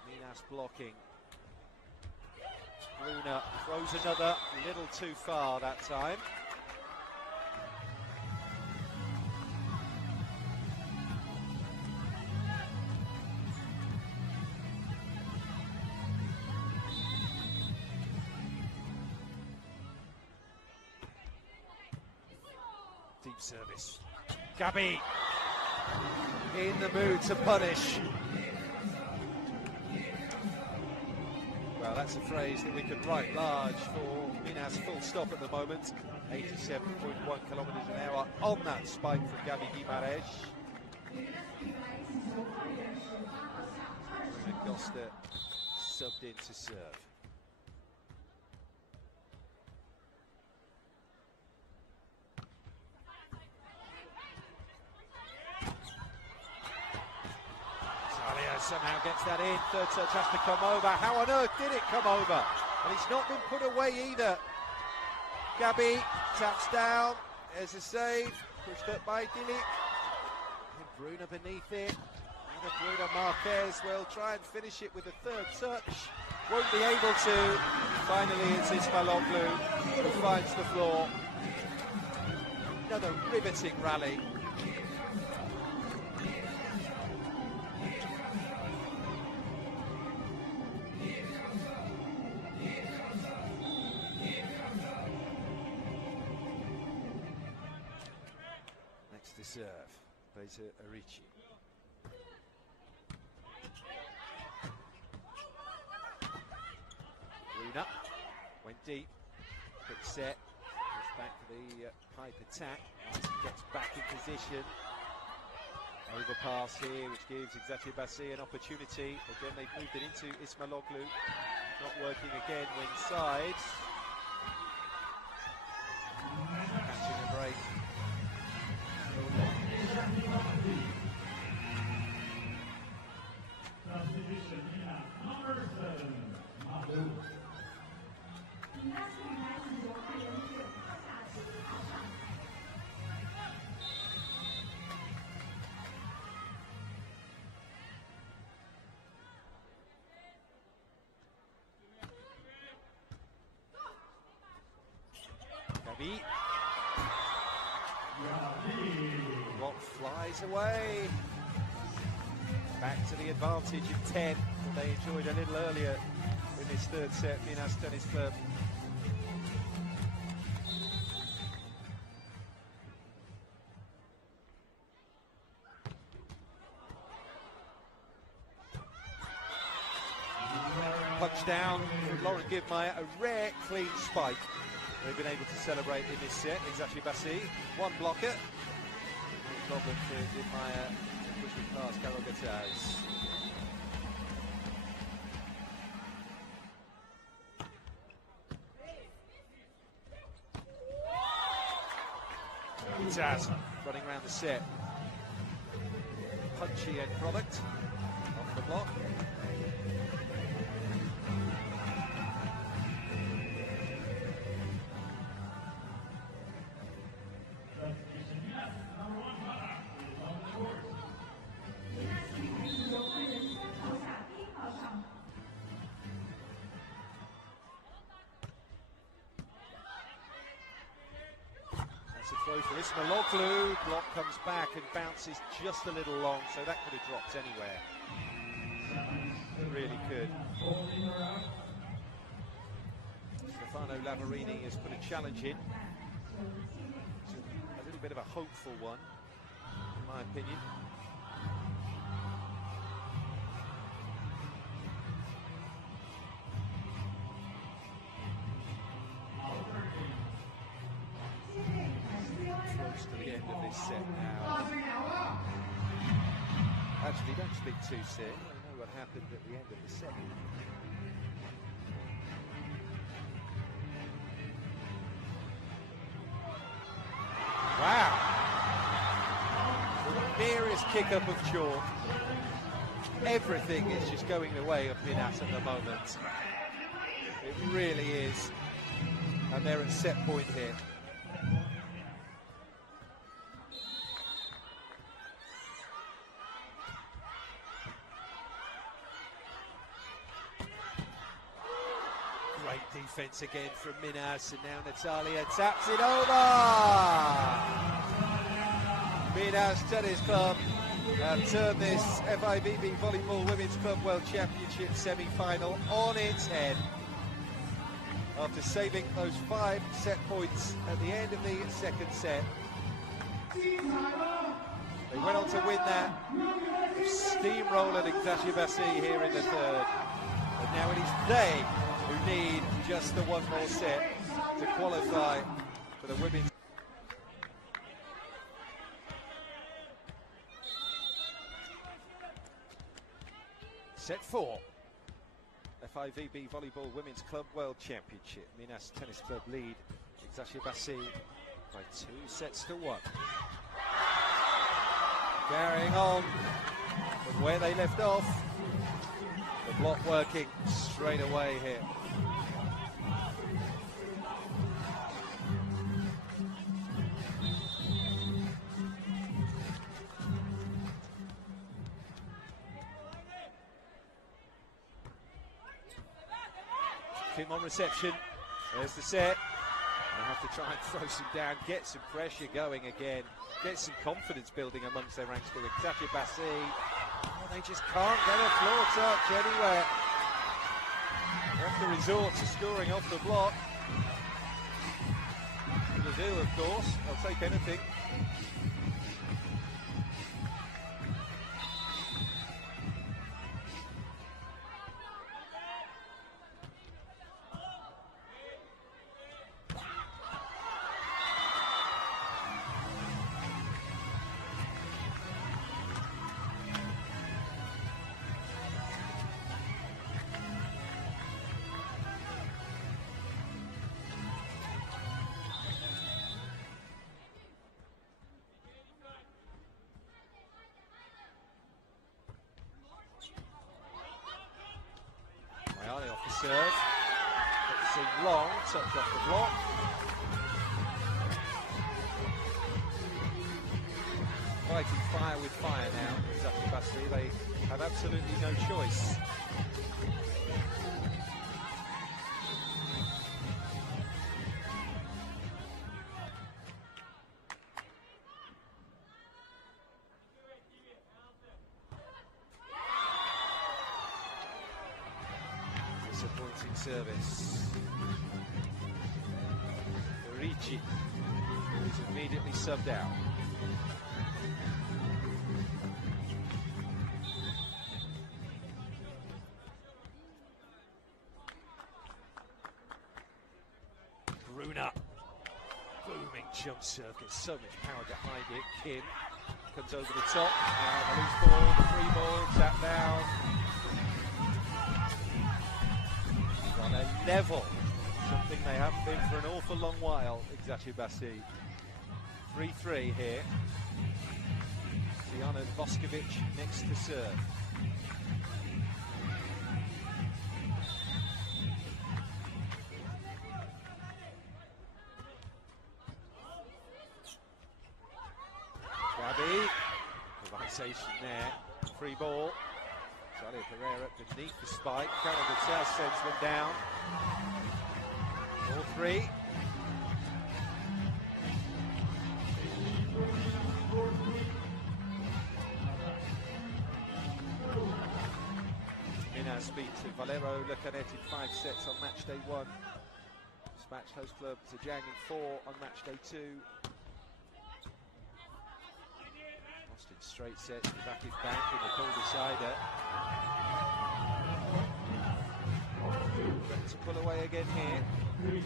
Minas blocking. Bruna throws another, a little too far that time. Deep service. Gabi in the mood to punish. Well, that's a phrase that we could write large for Minas, full stop at the moment. 87.1 kilometers an hour on that spike from Gabi Guimarães. And Costa subbed in to serve. Somehow gets that in. Third touch has to come over. How on earth did it come over? And it's not been put away either. Gabi taps down. There's a save. Pushed up by Dilik. And Bruna beneath it. And Bruna Marquez will try and finish it with a third touch. Won't be able to. Finally, it's Ismailoglu who finds the floor. Another riveting rally. To serve, Beza Arici. Bruna went deep, quick set, goes back to the pipe attack, gets back in position. Overpass here, which gives Eczacibasi an opportunity. Again, they've moved it into Ismailoglu. Not working again when sides. Catching a break. Gabi. Block flies away. Back to the advantage of 10 that they enjoyed a little earlier in this third set, Minas Tennis Club. Punch down from Lauren Givmeyer, a rare clean spike. They've been able to celebrate in this set. Eczacibasi, one blocker. No problem for Givmeyer to push it past Carol Gataz. Gataz running around the set. Punchy end product off the block. throw for Ismailoglu. Block comes back and bounces just a little long, so that could have dropped anywhere. It really could. Stefano Lavarini has put a challenge in. It's a little bit of a hopeful one, in my opinion. Close to the end of this set now. Actually, don't speak too soon. I know what happened at the end of the set. Wow! The merest kick-up of chalk. Everything is just going the way of Minas at the moment. It really is. And they're at set point here. Great defense again from Minas, and now Natalia taps it over! Minas Tennis Club have turned this FIVB Volleyball Women's Club World Championship semi-final on its head. After saving those 5 set points at the end of the second set. They went on to win that. Steamrolled Eczacibasi here in the third. And now it is they who need just the one more set to qualify for the women's. Set 4. FIVB Volleyball Women's Club World Championship. Minas Tennis Club lead Eczacibasi by 2 sets to 1. Carrying on from where they left off. The block working straight away here. Kim on reception. There's the set. They have to try and throw some down, get some pressure going again, get some confidence building amongst their ranks for Eczacibasi. Oh, they just can't get a floor touch anywhere. They have to resort to scoring off the block. Will do, of course. I'll take anything. Off the serve. Let's see, long touch off the block. Fighting fire with fire now, Eczacibasi. They have absolutely no choice. Disappointing service. Ricci is immediately subbed out. Bruna, booming jump serve, gets so much power behind it. Kim comes over the top, the loose ball, the free ball, tap down. On a level, something they haven't been for an awful long while, Eczacibasi. 3-3 here. Tiana Voskovic next to serve. Gabby, improvisation there, free ball. Charlie Pereira beneath the spike. Carol Gattel sends them down. 4-3. Minas beat Valero Lecanet in 5 sets on match day 1. Dispatched host club Zhejiang in 4 on match day 2. Lost in straight sets with Akif Bank in the call decider. Ready to pull away again here.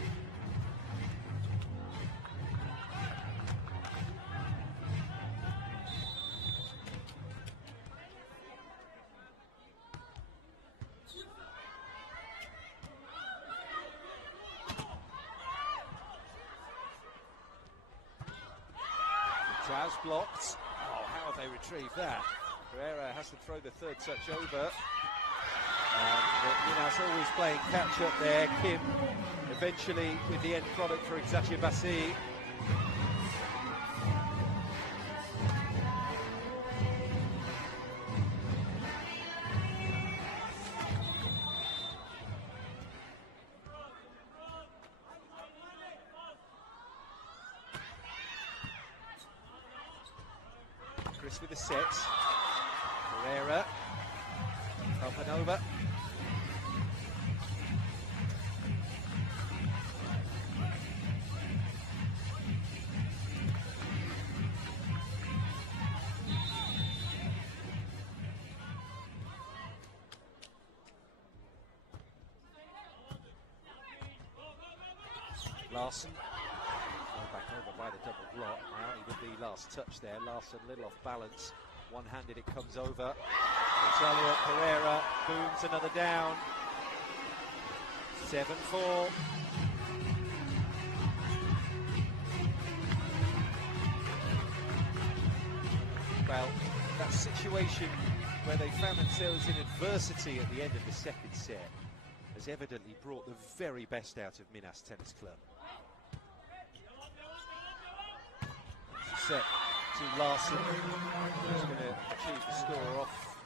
Taz blocked. Oh, how have they retrieved that? Pereira has to throw the third touch over. Minas always playing catch up there. Kim eventually with the end product for Eczacibasi. Chris with the sets. Pereira up and over. Larson, back over by the double block. Miami with the last touch there. Larson a little off balance. One-handed it comes over. Italia, Pereira, booms another down. 7-4. Well, that situation where they found themselves in adversity at the end of the second set has evidently brought the very best out of Minas Tennis Club. Set to Larson, who's going to achieve the score off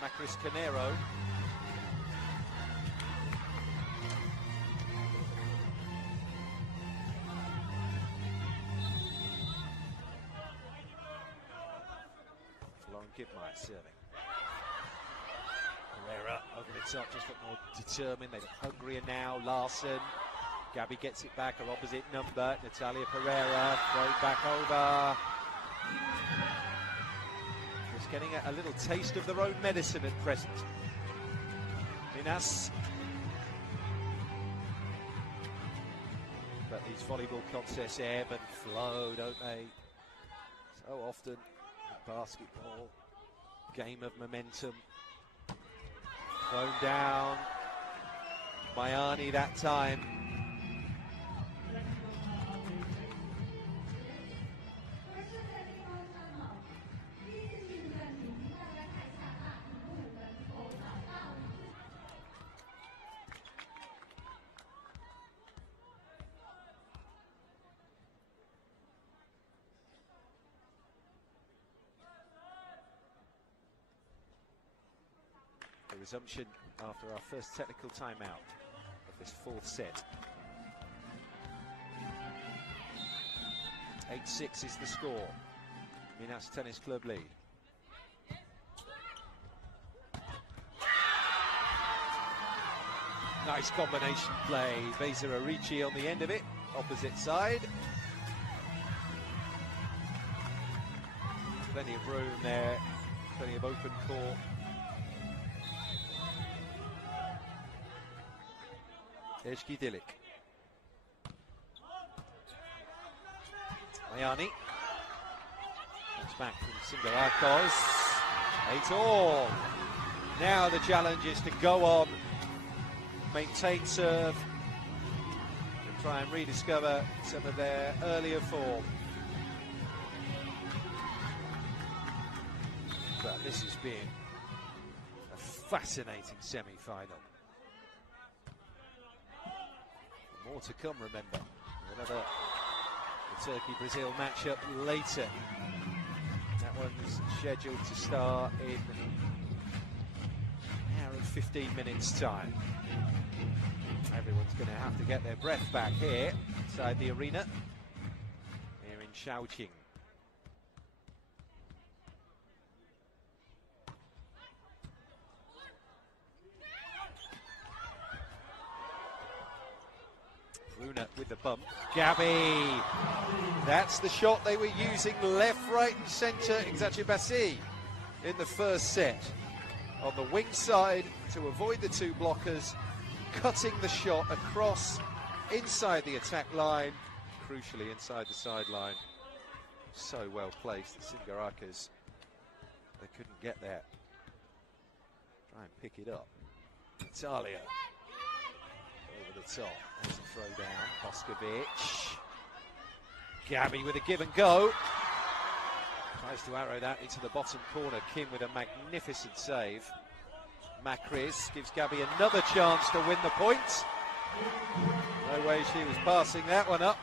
Macris Canero. Lauren Gibmeyer serving. Pereira over the top, just look more determined. They look hungrier now. Larson. Gabby gets it back, her opposite number. Natalia Pereira, throw it back over. Just getting a little taste of their own medicine at present. Minas. But these volleyball contests ebb and flow, don't they? So often, in basketball, game of momentum. Thrown down. Mayani that time. The resumption after our first technical timeout of this fourth set. 8-6 is the score. Minas Tennis Club lead. Nice combination play. Beza Arici on the end of it, opposite side. Plenty of room there, plenty of open court. Ejki Dilik. Mayani. Comes back from Singarakos. 8-all. Now the challenge is to go on, maintain serve, and try and rediscover some of their earlier form. But this has been a fascinating semi-final. More to come, remember. Another Turkey-Brazil matchup later. That one's scheduled to start in an hour and 15 minutes' time. Everyone's going to have to get their breath back here inside the arena, here in Shaoqing. Bruna with the bump. Gabby! That's the shot they were using left, right and centre, Eczacibasi in the first set. On the wing side to avoid the two blockers, cutting the shot across inside the attack line, crucially inside the sideline. So well placed, the Singarakas. They couldn't get there. Try and pick it up. Italia over the top. There's a throw down. Boskovic. Gabby with a give and go. Tries to arrow that into the bottom corner. Kim with a magnificent save. Macris gives Gabby another chance to win the point. No way she was passing that one up.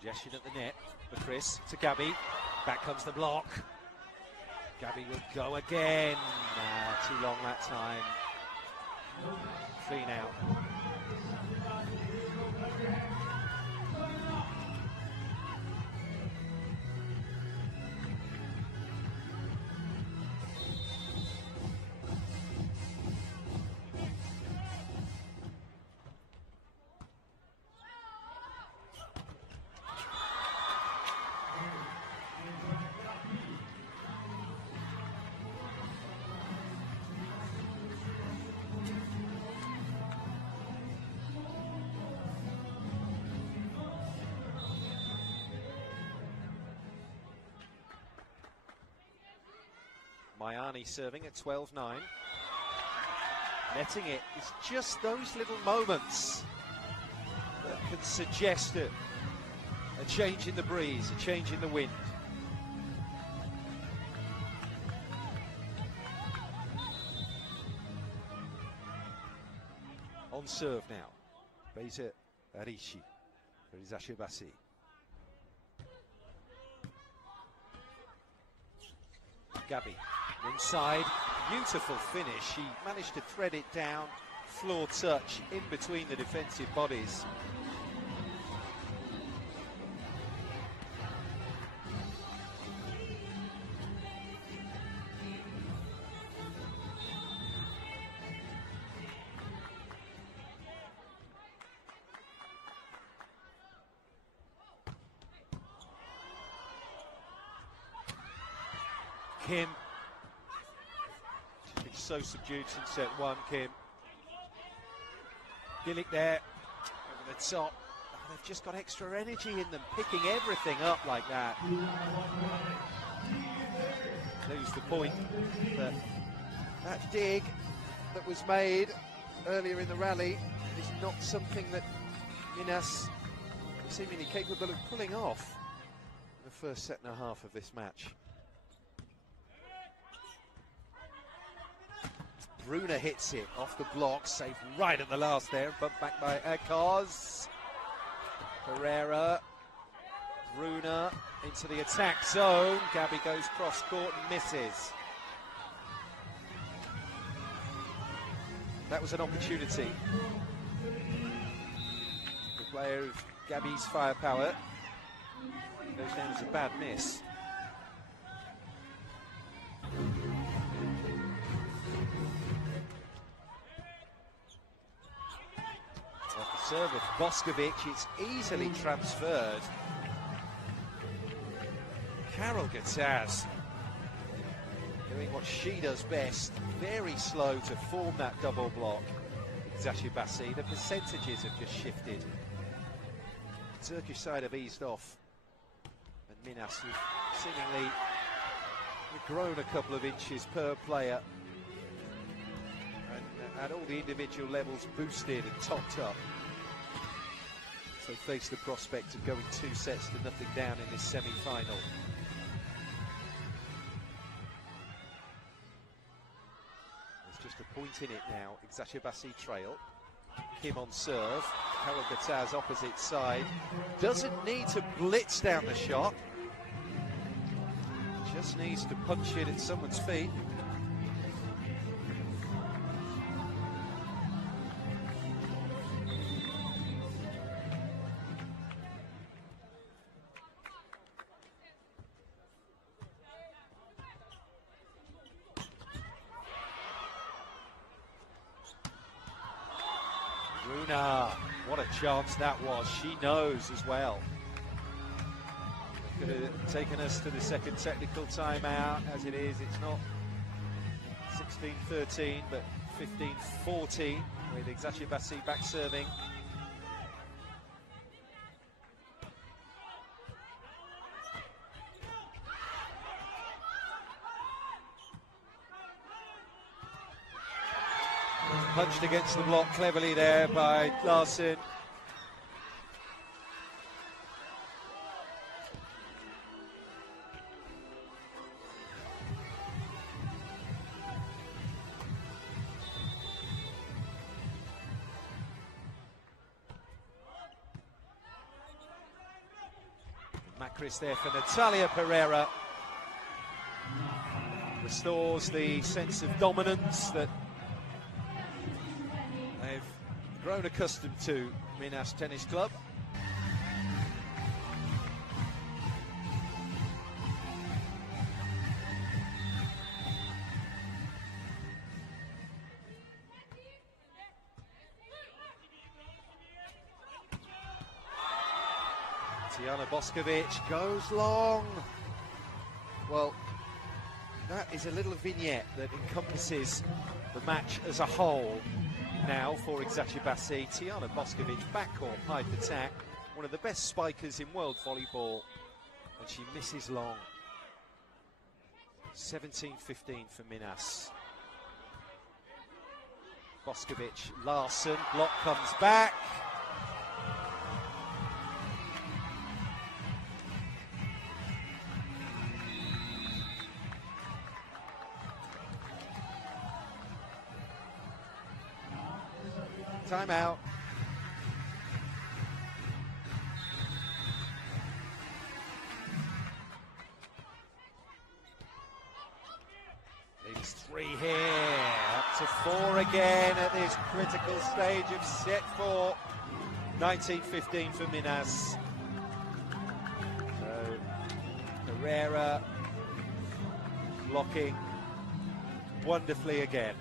Congestion at the net for Chris to Gabby. Back comes the block. Gabby will go again. Too long that time. Clean out. Mayani serving at 12-9. Netting it is just those little moments that can suggest a change in the breeze, a change in the wind. On serve now. Beza Arishi for Eczacibasi. Gabby inside, beautiful finish. She managed to thread it down, floor touch in between the defensive bodies. Kim, she's been so subdued since set one, Kim. Gillick there, over the top. Oh, they've just got extra energy in them, picking everything up like that. Lose the point, but that dig that was made earlier in the rally is not something that Minas are seemingly capable of pulling off in the first set and a half of this match. Bruna hits it off the block, saved right at the last there, bumped back by Akaz. Pereira, Bruna into the attack zone. Gabby goes cross court and misses. That was an opportunity. The player of Gabby's firepower goes down as a bad miss. Serve of Boskovic, it's easily transferred. Carol Gataz doing what she does best, very slow to form that double block. Eczacibasi, the percentages have just shifted. The Turkish side have eased off, and Minas have seemingly grown a couple of inches per player, and at all the individual levels boosted and topped up. So face the prospect of going 2 sets to nothing down in this semi-final. There's just a point in it now. Eczacibasi trail. Kim on serve. Carol Gataz opposite side. Doesn't need to blitz down the shot. Minas needs to punch it at someone's feet. Runa, what a chance that was. She knows as well. Could have taken us to the second technical timeout. As it is, it's not 16-13, but 15-14 with Eczacibasi back serving. Punched against the block cleverly there by Larson. Macris there for Natalia Pereira. Restores the sense of dominance that they've grown accustomed to, Minas Tennis Club. Tijana Boskovic goes long. Well, that is a little vignette that encompasses the match as a whole now for Eczacibasi. Tijana Boskovic, backcourt pipe attack, one of the best spikers in world volleyball, and she misses long. 17-15 for Minas. Boskovic, Larson, block comes back. Timeout. Leaves 3 here, up to 4 again at this critical stage of set 4. 19-15 for Minas. So Pereira blocking wonderfully again.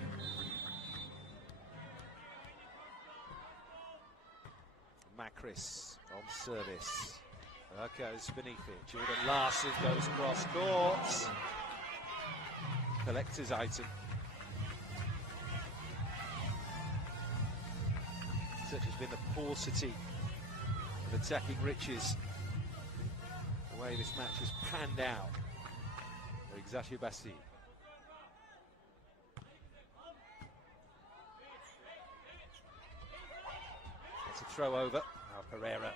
Macris on service. That goes beneath it. Jordan Larson goes across courts. Collector's item. Such has been the paucity of attacking riches. The way this match has panned out for Eczacibasi. It's a throw over. Now Pereira,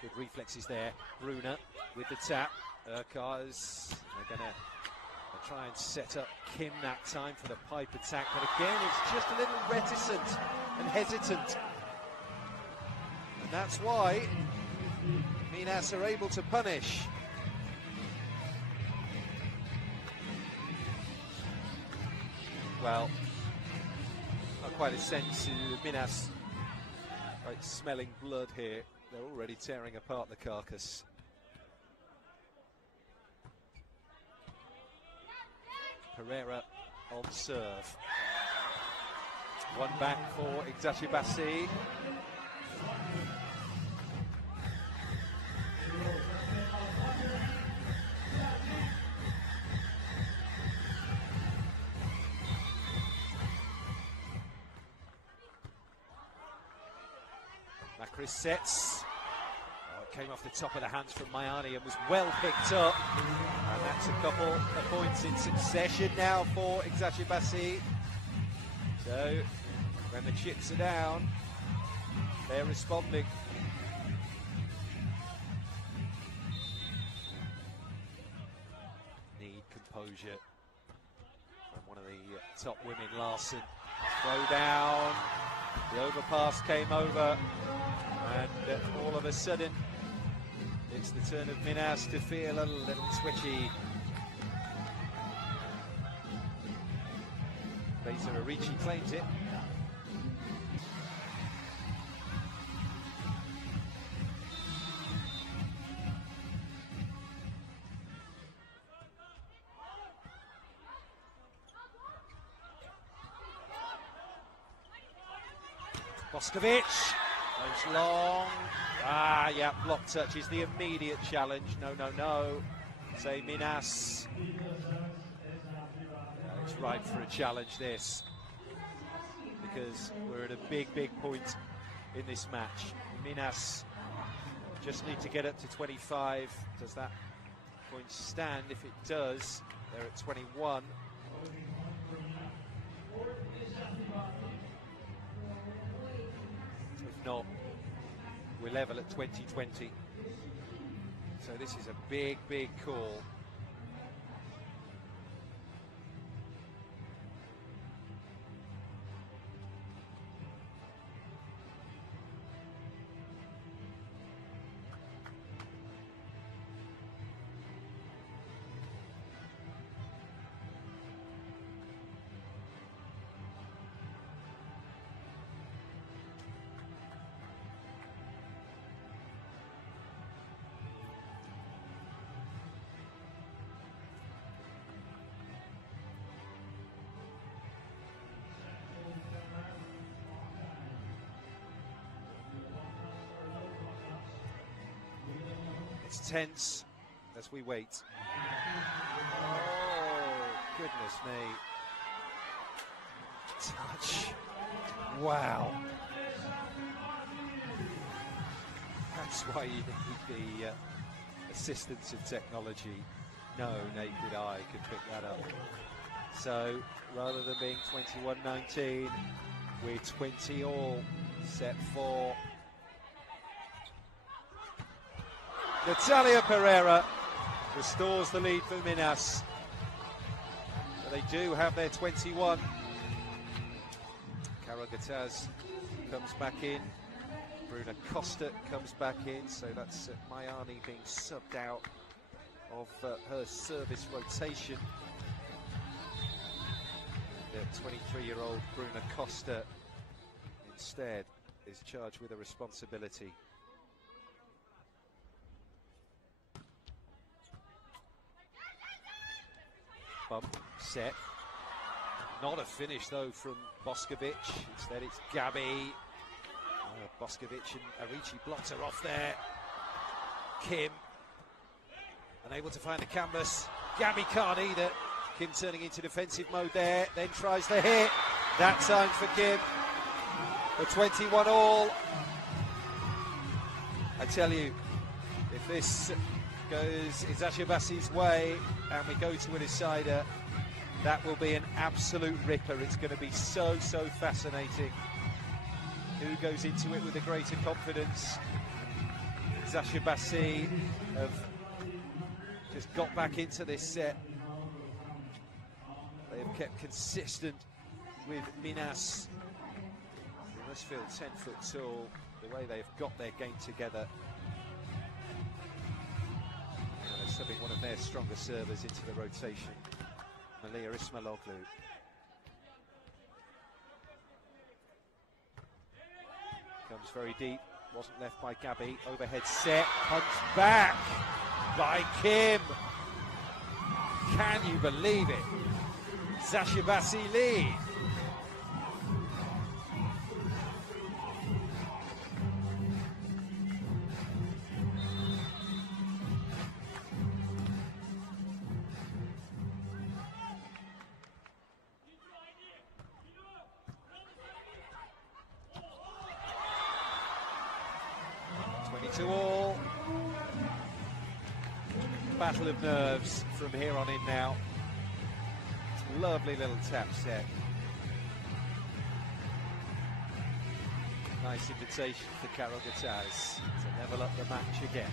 good reflexes there. Runa with the tap. Urquhart, they're going to try and set up Kim that time for the pipe attack. But again, it's just a little reticent and hesitant. And that's why Minas are able to punish. Well, not quite a sense. Minas smelling blood here. They're already tearing apart the carcass. Pereira on serve. One back for Eczacibasi. Macris sets. Oh, it came off the top of the hands from Mayani and was well picked up. And that's a couple of points in succession now for Eczacibasi. So, when the chips are down, they're responding. Need composure from one of the top women, Larson. Throw down. The overpass came over, and all of a sudden, it's the turn of Minas to feel a little twitchy. Beza Arici claims it. Boskovic goes long. Ah, yeah, block touch is the immediate challenge. No, no, no. Say Minas. It's right for a challenge, this, because we're at a big, big point in this match. Minas just need to get up to 25. Does that point stand? If it does, they're at 21. If not, we're level at 20-20. So this is a big, big call. It's tense as we wait. Oh, goodness me. Touch. Wow. That's why you need the assistance of technology. No naked eye can pick that up. So, rather than being 21-19, we're 20 all. Set 4. Natalia Pereira restores the lead for Minas. So they do have their 21. Carol Gataz comes back in. Bruna Costa comes back in. So that's Mayani being subbed out of her service rotation. The 23-year-old Bruna Costa instead is charged with a responsibility. Bump, set. Not a finish though from Boskovic. Instead it's Gabi. Boskovic and Arici blocked her off there. Kim unable to find the canvas. Gabi can't either. Kim turning into defensive mode there, then tries the hit. That time for Kim. For 21 all. I tell you, if this goes Eczacibasi's way and we go to a decider, that will be an absolute ripper. It's going to be so fascinating. Who goes into it with a greater confidence? Eczacibasi have just got back into this set. They have kept consistent with Minas. They must feel 10 foot tall, the way they've got their game together. Subbing one of their stronger servers into the rotation, Malia Ismailoglu. Comes very deep, wasn't left by Gabi. Overhead set, punch back by Kim. Can you believe it? Eczacibasi lead. All. Battle of nerves from here on in now. Lovely little tap set. Nice invitation for Carol Gataz to level up the match again.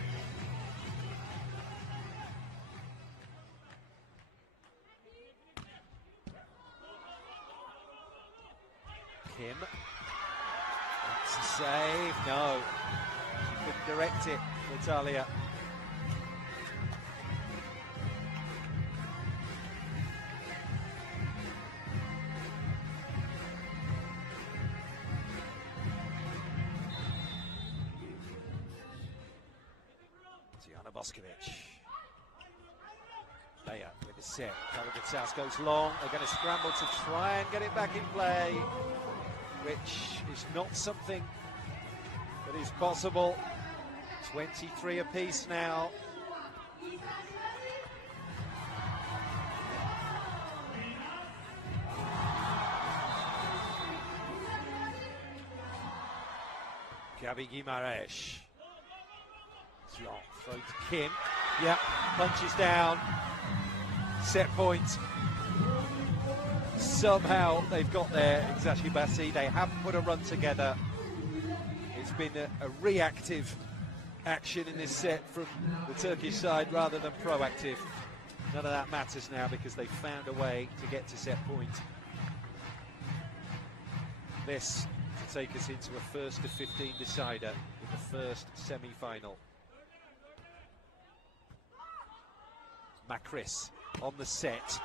Kim. That's a save. No. Couldn't direct it, Natalia. Boskovic. Leia with the set. Karagutsas goes long. They're going to scramble to try and get it back in play, which is not something that is possible. 23 apiece now. Gabi Guimaraes. Long throw to Kim. Yeah, punches down. Set point. Somehow they've got there. Eczacibasi. They haven't put a run together. It's been a reactive action in this set from the Turkish side rather than proactive. None of that matters now because they found a way to get to set point. This to take us into a first to 15 decider in the first semi-final. Macris on the set.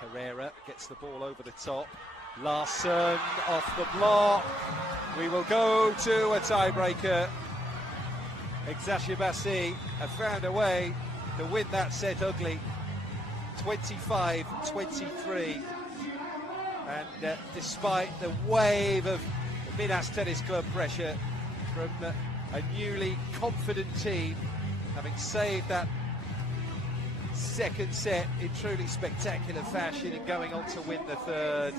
Pereira gets the ball over the top. Larson off the block. We will go to a tiebreaker. Eczacibasi have found a way to win that set ugly. 25-23. And despite the wave of Minas Tennis Club pressure from a newly confident team, having saved that second set in truly spectacular fashion and going on to win the third.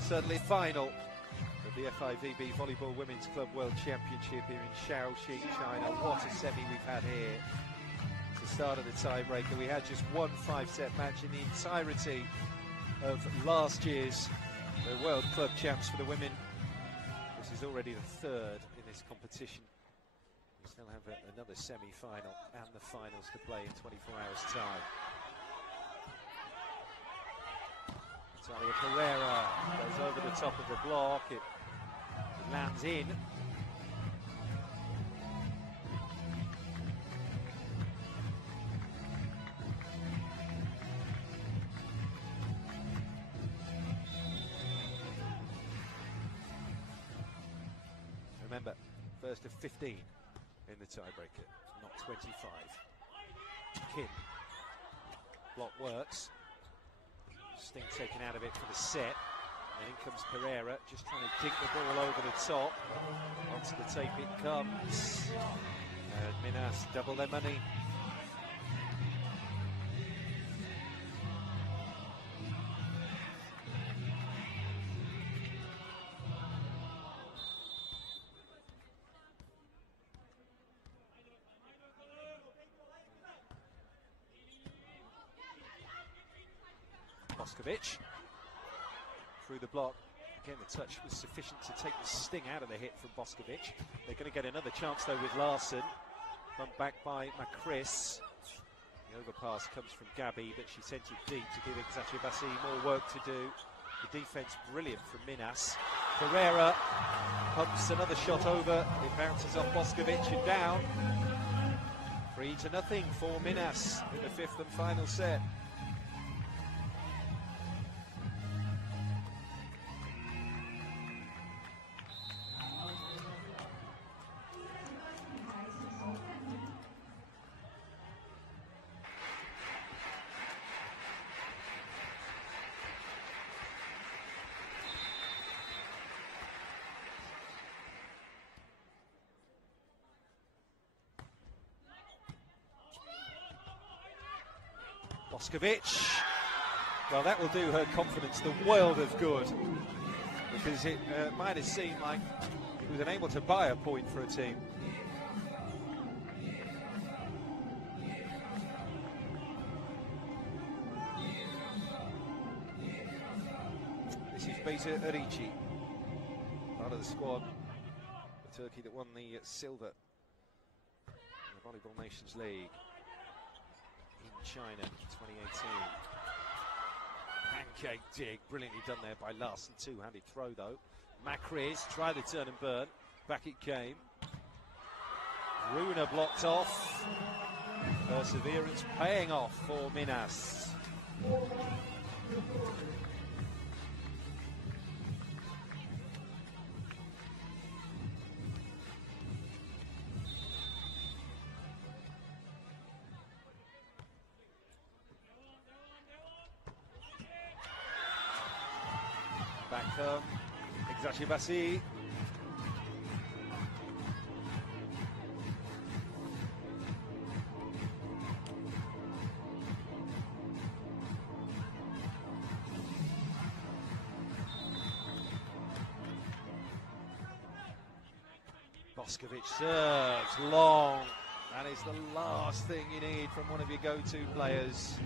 Certainly final of the FIVB Volleyball Women's Club World Championship here in Shaoxing, China. What a semi we've had here. It's the start of the tiebreaker. We had just one 5-set match in the entirety of last year's World Club Champs for the women. This is already the third in this competition. We still have another semi-final and the finals to play in 24 hours' time. Natalia Pereira goes over the top of the block. It lands in. Remember, first of 15 in the tiebreaker, not 25. Kim. Block works. Sting taken out of it for the set. And in comes Pereira, just trying to dink the ball over the top. Onto the tape it comes. And Minas double their money. Boskovic through the block. Again, the touch was sufficient to take the sting out of the hit from Boskovic. They're going to get another chance though with Larson. Bumped back by Macris. The overpass comes from Gabi, but she sent it deep to give Eczacibasi more work to do. The defense brilliant from Minas. Pereira pumps another shot over. It bounces off Boskovic and down. 3-0 for Minas in the fifth and final set. Boskovic, well, that will do her confidence the world of good, because it might have seemed like he was unable to buy a point for a team. This is Beta Arici, part of the squad, the Turkey that won the silver in the Volleyball Nations League in China 2018. Pancake dig, brilliantly done there by Larson. Two-handed throw though. Macris tried the turn and burn. Back it came. Runa blocked off. Perseverance paying off for Minas. Back home, Eczacibasi. Boskovic serves long. That is the last thing you need from one of your go-to players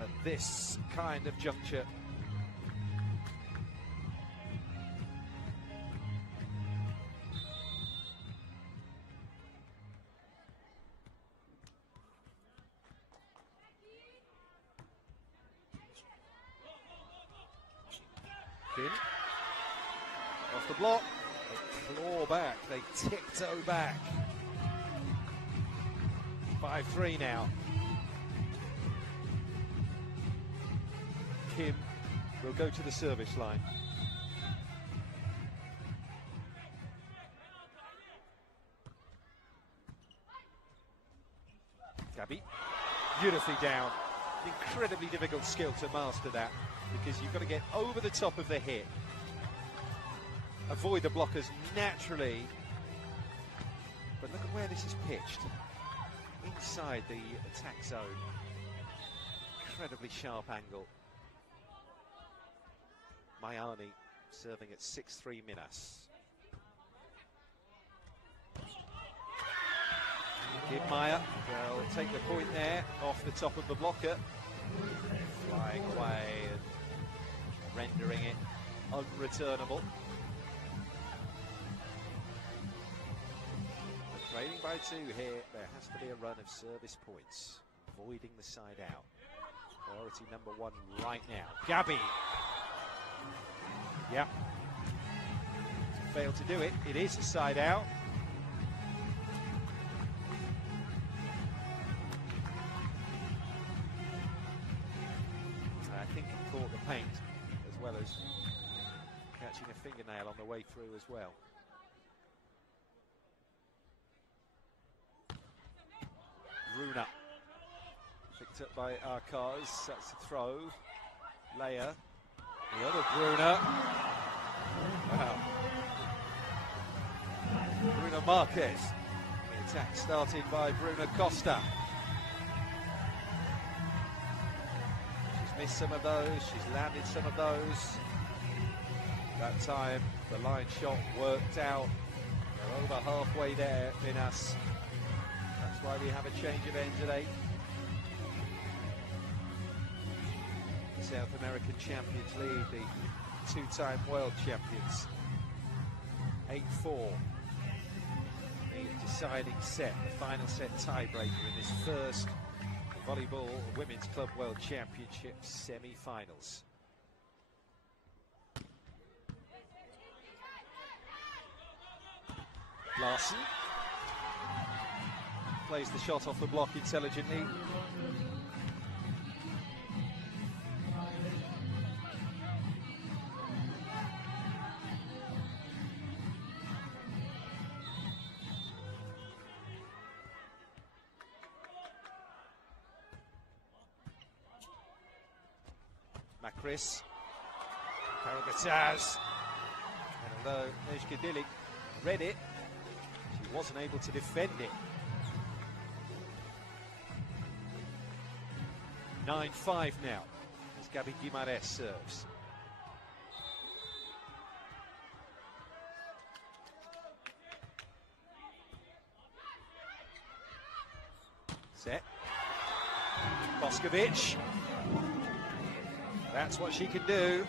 at this kind of juncture. Off the block, they claw back, they tiptoe back. 5-3 now. Kim will go to the service line. Gabby, beautifully down. Incredibly difficult skill to master that, because you've got to get over the top of the hit, avoid the blockers naturally, but look at where this is pitched, inside the attack zone. Incredibly sharp angle. Mayani serving at 6-3 Minas. Kidmeyer will take the point there off the top of the blocker, flying away and rendering it unreturnable. But trailing by 2 here, there has to be a run of service points, avoiding the side out. Priority number 1 right now. Gabby. Yep. Failed to do it. It is a side out. I think it caught the paint as well as catching a fingernail on the way through as well. Bruna picked up by Arcaz. That's a throw. Leia. The other Bruna. Wow. Bruna Marquez. The attack started by Bruna Costa. She's missed some of those, she's landed some of those. That time the line shot worked out. They're over halfway there, Minas. That's why we have a change of ends at 8. The South American champions lead the 2-time world champions. 8-4. The deciding set, the final set tiebreaker in this first Volleyball Women's Club World Championship semi-finals. Larson plays the shot off the block intelligently. Macris, Karagataz, and although Nejka Dilik read it, she wasn't able to defend it. 9-5 now, as Gabi Guimarães serves. Set. Boskovic. That's what she can do.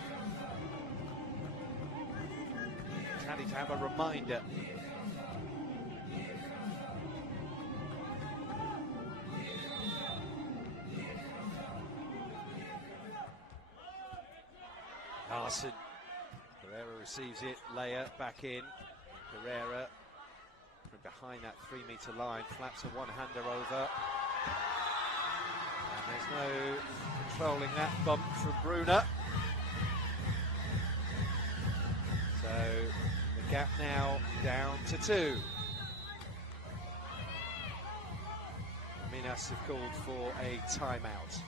She's handy to have a reminder. Larson. Pereira receives it. Leia back in. Pereira from behind that 3-meter line flaps a one-hander over. There's no controlling that bump from Bruna. So the gap now down to 2. Minas have called for a timeout.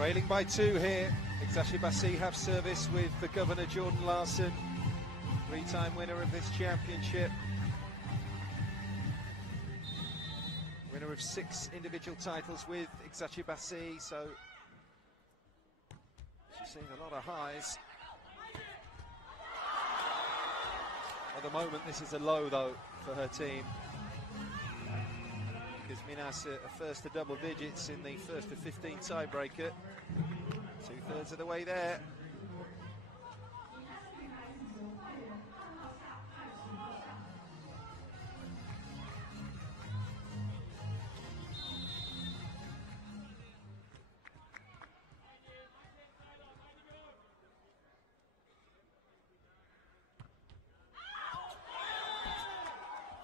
Trailing by 2 here. Eczacibasi have service with the governor Jordan Larson, 3-time winner of this championship. Winner of 6 individual titles with Eczacibasi, so she's seeing a lot of highs. At the moment, this is a low, though, for her team, because Minas are first to double digits in the first of 15 tiebreaker. 2/3 of the way there.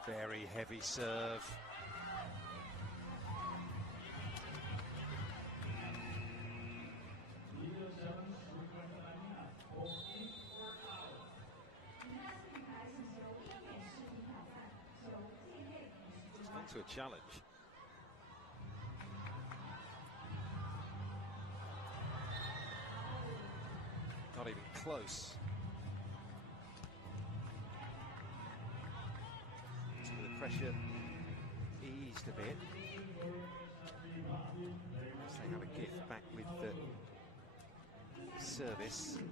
Very heavy serve. It's gone to a challenge. Not even close. Pressure eased a bit. They have a gift back with the service. And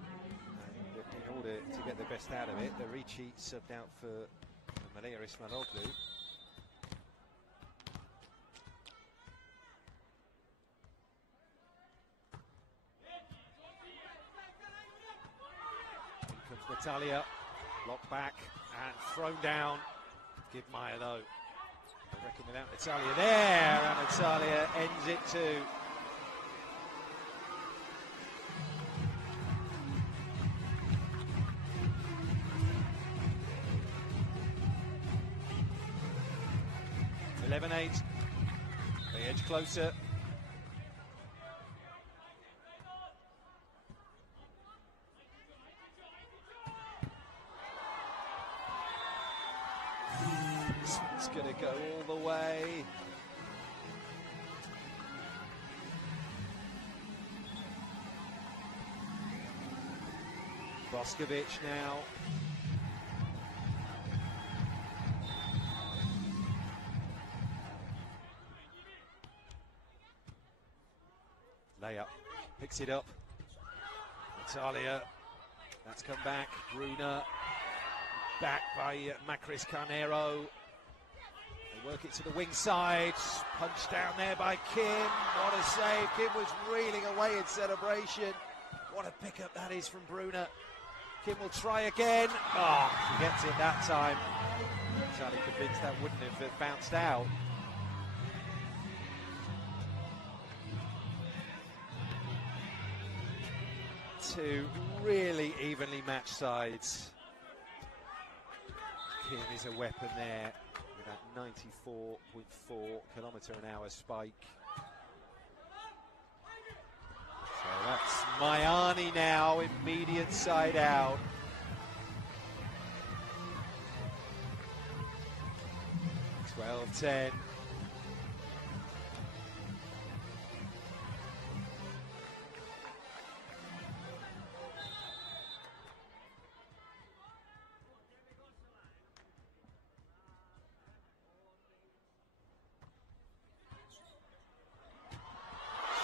in order to get the best out of it, the Ricci subbed out for Maria Ismailoglu. In comes Natalia, blocked back and thrown down. Give Maya though. I reckon without Natalia there, and Natalia ends it too. It's 11-8. They edge closer. It's going to go all the way. Boskovic now. Layup, picks it up. Natalia, that's come back. Bruna, back by Macris Carnero. They work it to the wing side. Punched down there by Kim. What a save. Kim was reeling away in celebration. What a pickup that is from Bruna. Kim will try again. Oh, she gets it that time. Entirely convinced that wouldn't have bounced out. Two really evenly matched sides. Kim is a weapon there with that 94.4 km/h spike. So that's Mayani now, immediate side out. (12-10).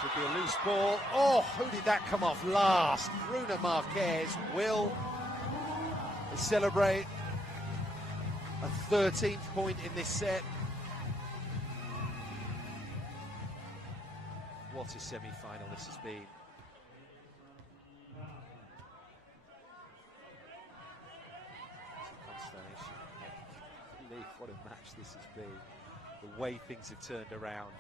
Should be a loose ball. Oh, who did that come off last? Bruna Marquez will celebrate a 13th point in this set. What a semi-final this has been. Constellation. I can't believe what a match this has been. The way things have turned around.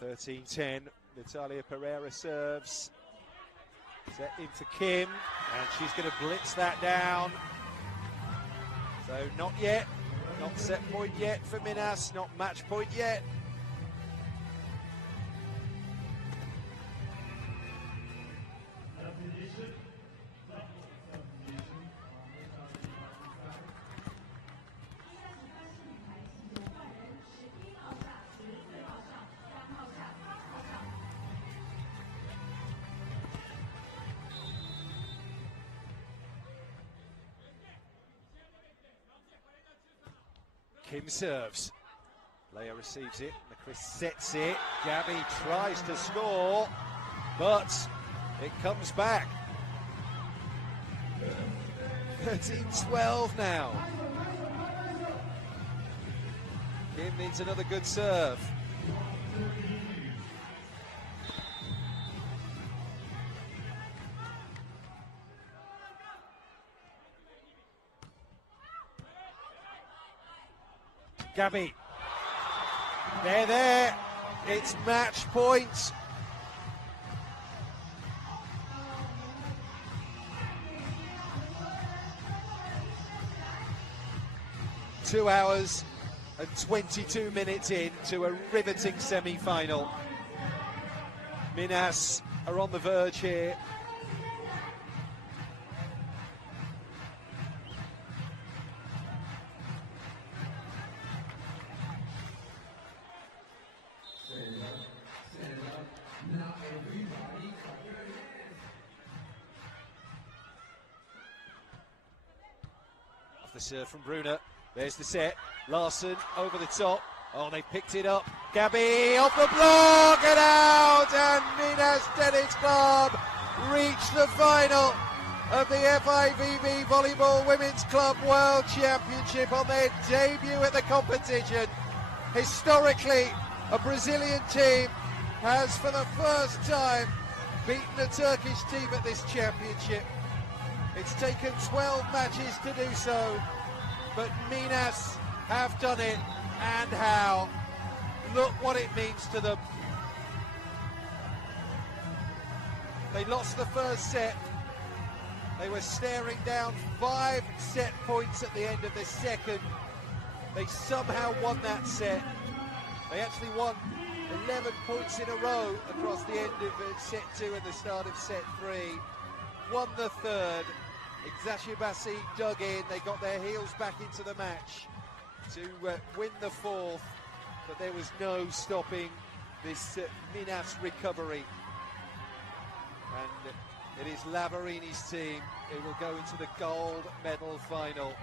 (13-10). Natalia Pereira serves. Set in for Kim, and she's going to blitz that down. So not yet, not set point yet for Minas, not match point yet. Kim serves. Leia receives it. Chris sets it. Gabby tries to score, but it comes back. 13-12 now. Kim needs another good serve. Gabby, they're there, it's match point. Two hours and 22 minutes in to a riveting semi-final. Minas are on the verge here. Off the serve from Bruna. There's the set. Larson over the top. Oh, they picked it up. Gabby off the block and out. And Minas Tennis Club reach the final of the FIVB Volleyball Women's Club World Championship on their debut at the competition. Historically, a Brazilian team has for the first time beaten a Turkish team at this championship. It's taken 12 matches to do so, but Minas have done it, and how. Look what it means to them. They lost the first set. They were staring down 5 set points at the end of the second. They somehow won that set. They actually won 11 points in a row across the end of set 2 and the start of set 3. Won the third. Eczacibasi dug in. They got their heels back into the match to win the fourth, but there was no stopping this Minas recovery. And it is Lavarini's team who will go into the gold medal final.